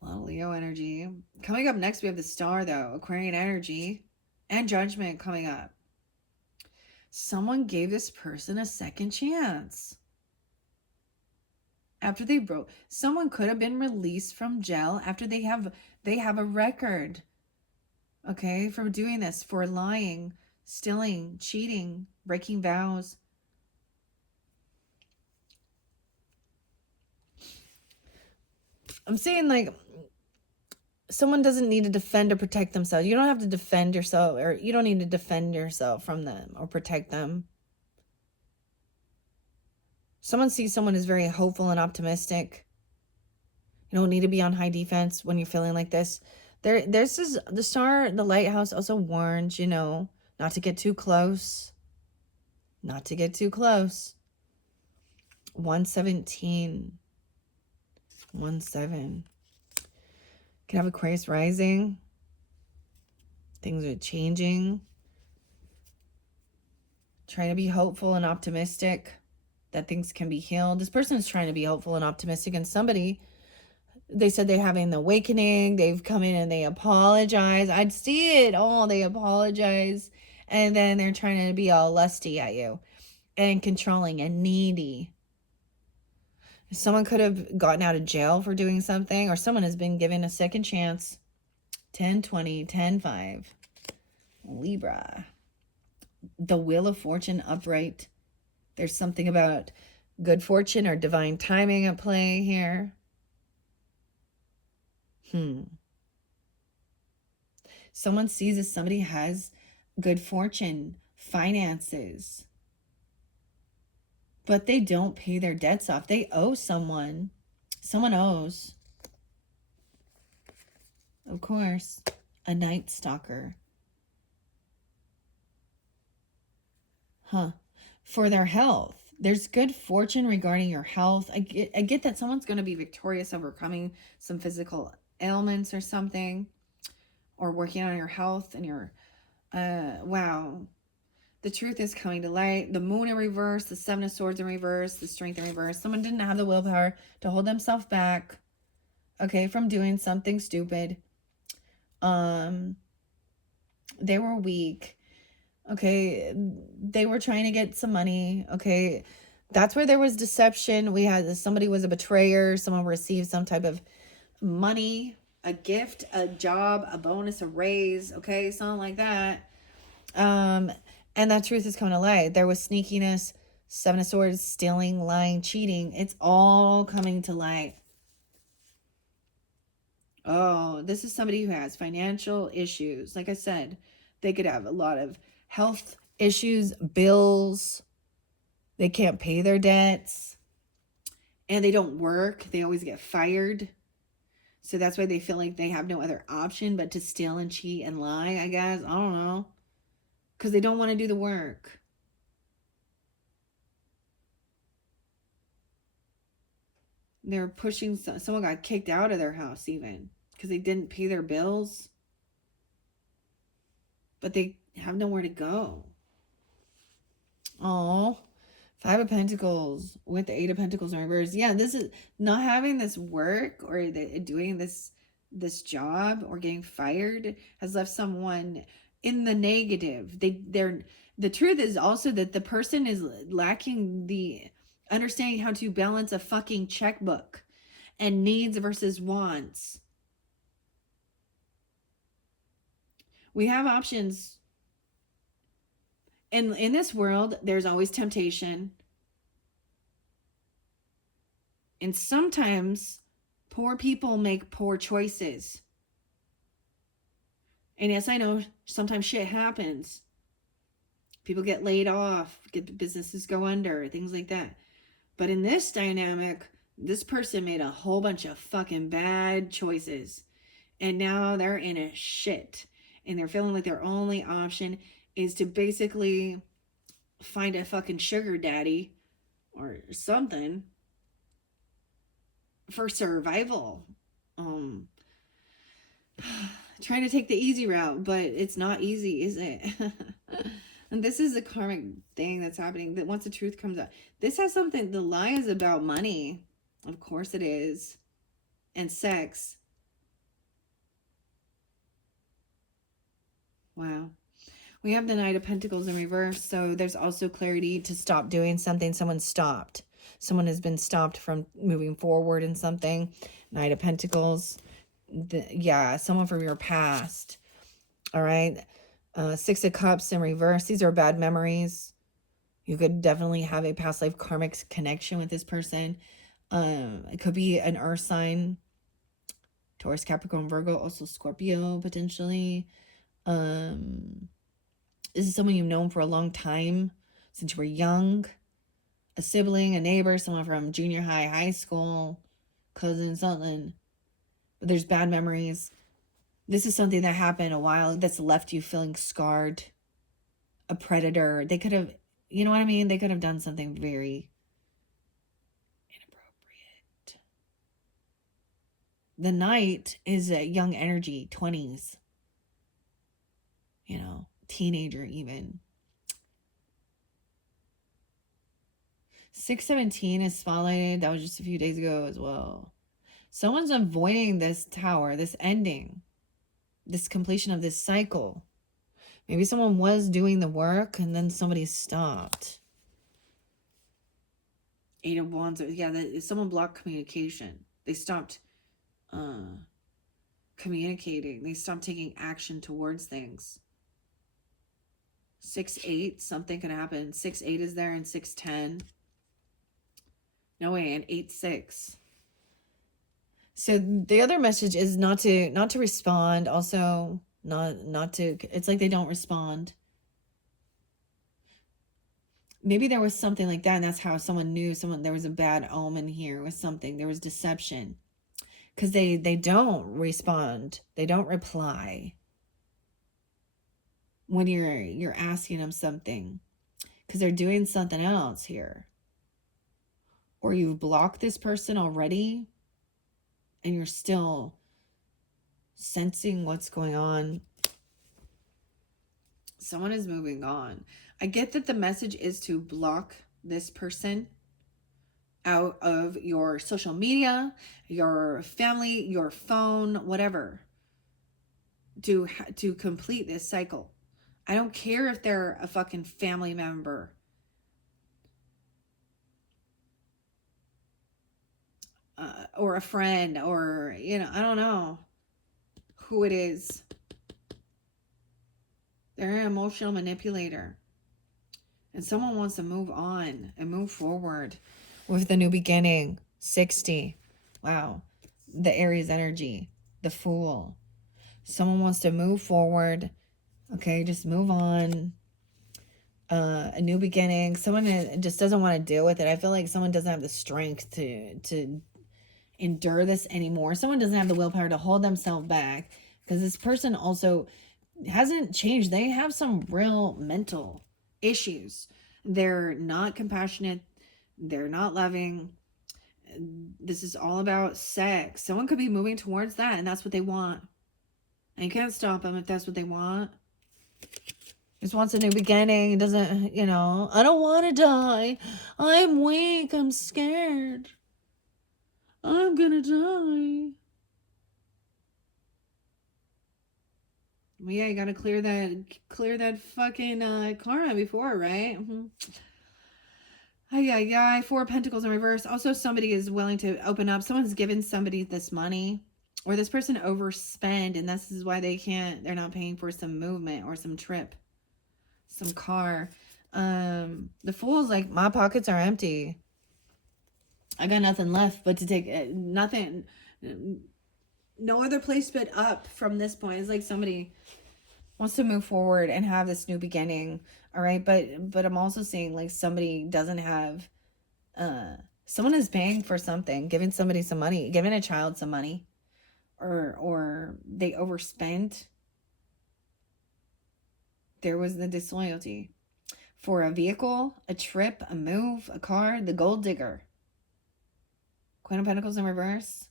A lot of Leo energy. Coming up next, we have the star, though. Aquarian energy and judgment coming up. Someone gave this person a second chance. After they broke, someone could have been released from jail after they have a record. Okay, for doing this, for lying, stealing, cheating, breaking vows. I'm saying, like, someone doesn't need to defend or protect themselves. You don't have to defend yourself, or you don't need to defend yourself from them or protect them. Someone sees someone as very hopeful and optimistic. You don't need to be on high defense when you're feeling like this. There's this, the star, the lighthouse also warns, you know, not to get too close. Not to get too close. 117. 1-7. Can have Aquarius rising. Things are changing. Trying to be hopeful and optimistic that things can be healed. This person is trying to be hopeful and optimistic, and somebody, they said they're having the awakening. They've come in and they apologize. I'd see it. Oh, they apologize. And then they're trying to be all lusty at you and controlling and needy. Someone could have gotten out of jail for doing something, or someone has been given a second chance. 10-20, 10-5. Libra. The Wheel of Fortune upright. There's something about good fortune or divine timing at play here. Someone sees as somebody has good fortune, finances, but they don't pay their debts off. They owe someone. Someone owes. Of course, a Night Stalker. For their health. There's good fortune regarding your health. I get that someone's going to be victorious, overcoming some physical ailments or something, or working on your health and your, wow. The truth is coming to light. The Moon in reverse, the Seven of Swords in reverse, the Strength in reverse. Someone didn't have the willpower to hold themselves back, okay, from doing something stupid. They were weak. Okay, they were trying to get some money. Okay, that's where there was deception. We had somebody was a betrayer. Someone received some type of money, a gift, a job, a bonus, a raise. Okay, something like that. And that truth is coming to light. There was sneakiness, Seven of Swords, stealing, lying, cheating. It's all coming to light. Oh, this is somebody who has financial issues. Like I said, they could have a lot of health issues, bills. They can't pay their debts. And they don't work. They always get fired. So that's why they feel like they have no other option but to steal and cheat and lie, I guess. I don't know. Because they don't want to do the work. They're pushing, someone got kicked out of their house even because they didn't pay their bills. But they have nowhere to go. Oh, Five of Pentacles with the Eight of Pentacles in reverse. Yeah, this is not having this work or doing this job or getting fired has left someone in the negative. The truth is also that the person is lacking the understanding how to balance a fucking checkbook and needs versus wants. We have options. And in this world, there's always temptation. And sometimes poor people make poor choices. And yes, I know sometimes shit happens. People get laid off, businesses go under, things like that. But in this dynamic, this person made a whole bunch of fucking bad choices. And now they're in a shit. And they're feeling like their only option is to basically find a fucking sugar daddy or something for survival. Um, trying to take the easy route, but it's not easy, is it? And this is a karmic thing that's happening, that once the truth comes out, this has something, the lie is about money. Of course it is. And sex. Wow. We have the Knight of Pentacles in reverse, so there's also clarity to stop doing something. Someone stopped. Someone has been stopped from moving forward in something. Knight of Pentacles. Yeah, someone from your past. All right. Six of Cups in reverse. These are bad memories. You could definitely have a past life karmic connection with this person. It could be an earth sign. Taurus, Capricorn, Virgo, also Scorpio, potentially. This is someone you've known for a long time, since you were young. A sibling, a neighbor, someone from junior high, high school, cousin, something. But there's bad memories. This is something that happened a while that's left you feeling scarred. A predator. They could have, you know what I mean? They could have done something very inappropriate. The Knight is a young energy, 20s, teenager even. 617 is spotlighted. That was just a few days ago as well. Someone's avoiding this tower, this ending, this completion of this cycle. Maybe someone was doing the work and then somebody stopped. Eight of Wands. Yeah, someone blocked communication. They stopped communicating. They stopped taking action towards things. 6-8, something can happen. 6-8 is there, and 6-10. No way, and 8-6. So the other message is not to respond. Also, not to. It's like they don't respond. Maybe there was something like that, and that's how someone knew there was a bad omen here with something. There was deception, because they don't respond. They don't reply when you're asking them something, because they're doing something else here. Or you've blocked this person already and you're still sensing what's going on. Someone is moving on. I get that the message is to block this person out of your social media, your family, your phone, whatever, to complete this cycle. I don't care if they're a fucking family member. Or a friend, or, I don't know who it is. They're an emotional manipulator. And someone wants to move on and move forward with the new beginning. 60. Wow. The Aries energy. The Fool. Someone wants to move forward. Okay, just move on. A new beginning. Someone just doesn't want to deal with it. I feel like someone doesn't have the strength to endure this anymore. Someone doesn't have the willpower to hold themselves back, because this person also hasn't changed. They have some real mental issues. They're not compassionate. They're not loving. This is all about sex. Someone could be moving towards that, and that's what they want. And you can't stop them if that's what they want. Just wants a new beginning. It doesn't, I don't want to die. I'm weak. I'm scared. I'm gonna die. Well, yeah, you gotta clear that fucking karma before, right? Mm-hmm. Oh, yeah. 4 of Pentacles in reverse. Also, somebody is willing to open up. Someone's given somebody this money, or this person overspend, and this is why they're not paying for some movement or some trip, some car. The Fool's like, my pockets are empty. I got nothing left but to take nothing. No other place but up from this point. It's like somebody wants to move forward and have this new beginning. All right. But I'm also seeing like somebody doesn't have, someone is paying for something, giving somebody some money, giving a child some money, or they overspent. There was the disloyalty. for a vehicle, a trip, a move, a car, the gold digger. Queen of Pentacles in reverse.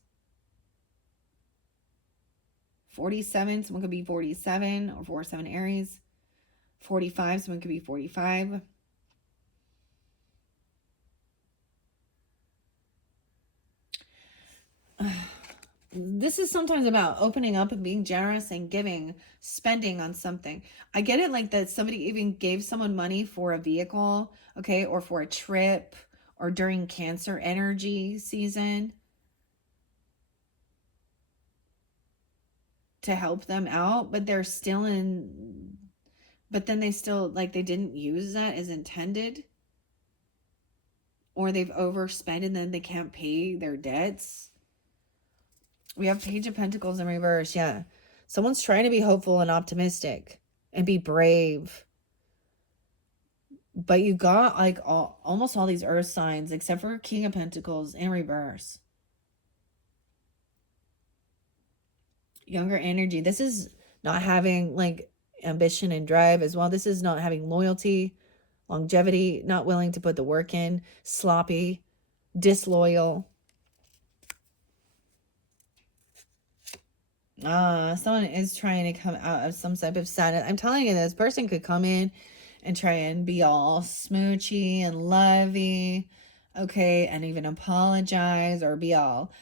47, someone could be 47 or 47 Aries. 45, someone could be 45. This is sometimes about opening up and being generous and giving, spending on something. I get it, like that somebody even gave someone money for a vehicle, okay, or for a trip, or during Cancer energy season to help them out, but they're still in, but then they still, like, they didn't use that as intended, or they've overspent and then they can't pay their debts. We have Page of Pentacles in reverse. Yeah. Someone's trying to be hopeful and optimistic and be brave. But you got like almost all these earth signs except for King of Pentacles in reverse. Younger energy. This is not having like ambition and drive as well. This is not having loyalty, longevity, not willing to put the work in, sloppy, disloyal. Someone is trying to come out of some type of sadness. I'm telling you, this person could come in and try and be all smoochy and lovey, okay, and even apologize or be all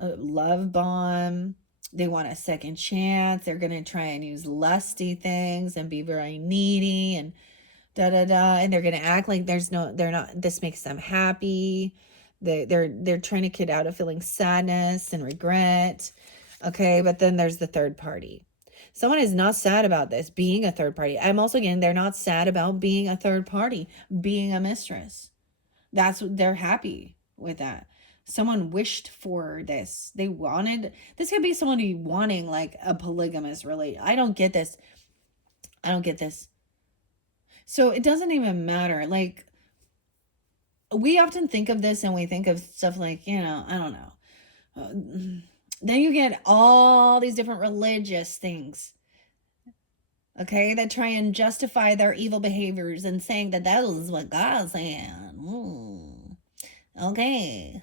love bomb. They want a second chance. They're going to try and use lusty things and be very needy and da da da, and they're going to act like they're not, this makes them happy. They're trying to get out of feeling sadness and regret. Okay, but then there's the third party. Someone is not sad about this being a third party. I'm also getting they're not sad about being a third party, being a mistress. That's what they're happy with that. Someone wished for this. They wanted, this could be someone wanting like a polygamous relationship. I don't get this. I don't get this. So it doesn't even matter. Like, we often think of this and we think of stuff like, you know, I don't know. Then you get all these different religious things, okay, that try and justify their evil behaviors and saying that that is what God's saying. Okay.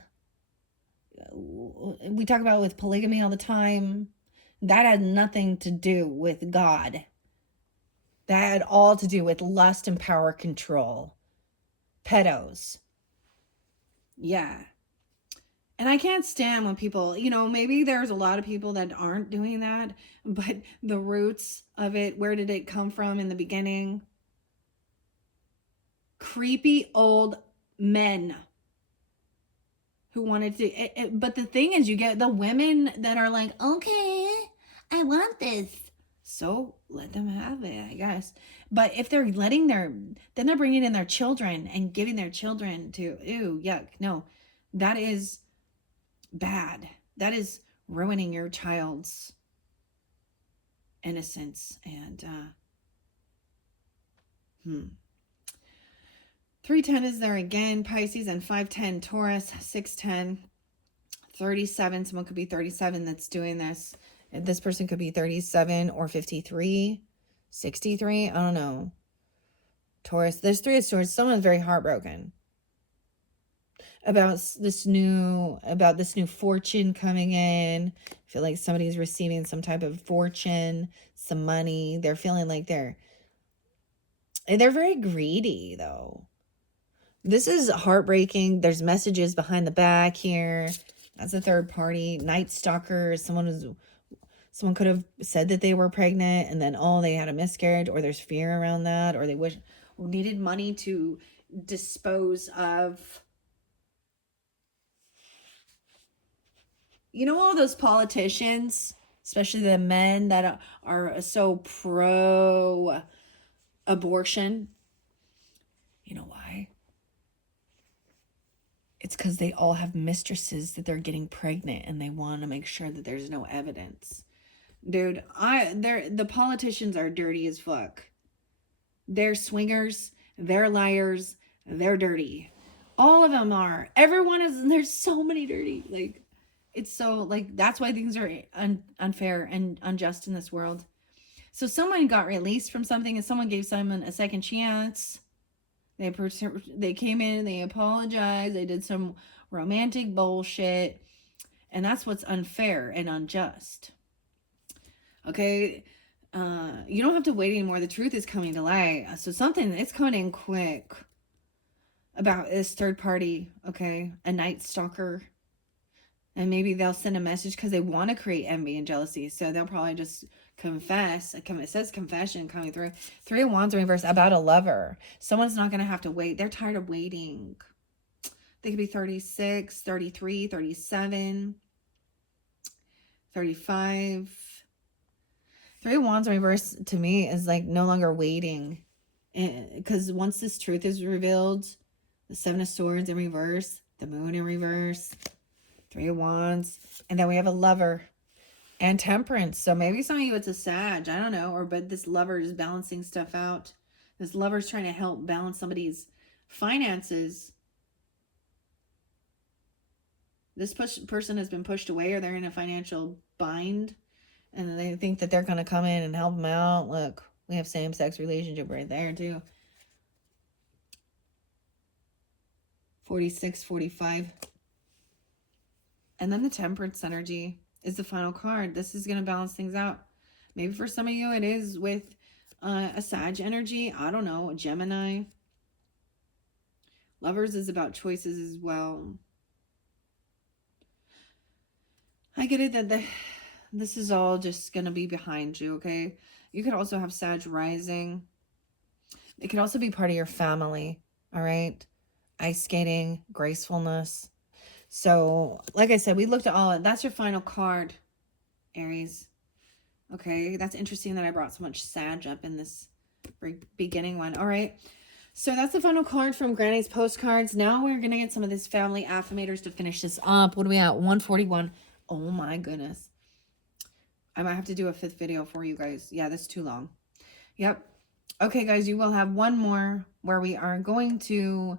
We talk about with polygamy all the time. That had nothing to do with God. That had all to do with lust and power control. Pedos. Yeah. And I can't stand when people, you know, maybe there's a lot of people that aren't doing that, but the roots of it, where did it come from in the beginning? Creepy old men who wanted to, but the thing is, you get the women that are like, okay, I want this. So let them have it, I guess. But if they're letting then they're bringing in their children and giving their children to, ew, yuck. No, that is bad. That is ruining your child's innocence. And 310 is there again, Pisces, and 510 Taurus, 610 37. Someone could be 37 that's doing this. This person could be 37 or 53, 63. I don't know. Taurus, there's 3 of Swords. Someone's very heartbroken about this new fortune coming in. I feel like somebody's receiving some type of fortune, some money. They're feeling like they're very greedy though. This is heartbreaking. There's messages behind the back here. That's a third party. Night stalker. Someone could have said that they were pregnant and then they had a miscarriage, or there's fear around that, or they needed money to dispose of, you know, all those politicians, especially the men that are so pro abortion. You know why? It's because they all have mistresses that they're getting pregnant and they want to make sure that there's no evidence. Dude, the politicians are dirty as fuck. They're swingers, they're liars, they're dirty. All of them are. Everyone is, there's so many dirty. Like, it's so, like, that's why things are unfair and unjust in this world. So someone got released from something and someone gave someone a second chance. They came in, they apologized, they did some romantic bullshit, and that's what's unfair and unjust. Okay, you don't have to wait anymore. The truth is coming to light. So something, it's coming in quick about this third party. Okay, a night stalker, and maybe they'll send a message because they want to create envy and jealousy. So they'll probably just confess. It says confession coming through. 3 of Wands in reverse about a lover. Someone's not going to have to wait. They're tired of waiting. They could be 36, 33, 37, 35. 3 of Wands in reverse to me is like no longer waiting. Because once this truth is revealed, the 7 of Swords in reverse, the Moon in reverse, 3 of Wands, and then we have a lover and Temperance. So maybe some of you it's a Sag, I don't know, but this lover is balancing stuff out. This lover's trying to help balance somebody's finances. This person has been pushed away, or they're in a financial bind, and they think that they're going to come in and help them out. Look, we have same-sex relationship right there too. 46, 45. And then the Temperance energy is the final card. This is going to balance things out. Maybe for some of you it is with a Sag energy. I don't know, a Gemini. Lovers is about choices as well. I get it that this is all just going to be behind you, okay? You could also have Sag rising. It could also be part of your family, all right? Ice skating, gracefulness. So, like I said, we looked at all of it. That's your final card, Aries. Okay, that's interesting that I brought so much Sag up in this beginning one. All right, so that's the final card from Granny's Postcards. Now we're going to get some of this family affirmators to finish this up. What are we at? 141. Oh my goodness. I might have to do a 5th video for you guys. Yeah, that's too long. Yep. Okay, guys, you will have one more where we are going to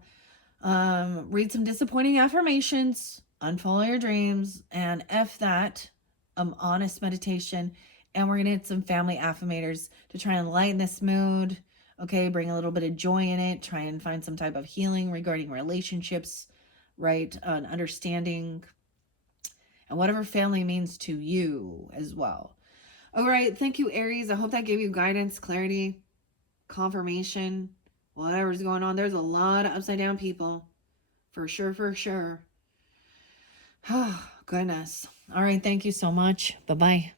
read some disappointing affirmations, unfollow your dreams, and F that, honest meditation. And we're going to get some family affirmators to try and lighten this mood. Okay, bring a little bit of joy in it. Try and find some type of healing regarding relationships, right? Understanding, and whatever family means to you as well. All right, thank you, Aries. I hope that gave you guidance, clarity, confirmation, whatever's going on. There's a lot of upside down people. For sure, for sure. Oh, goodness. All right, thank you so much. Bye-bye.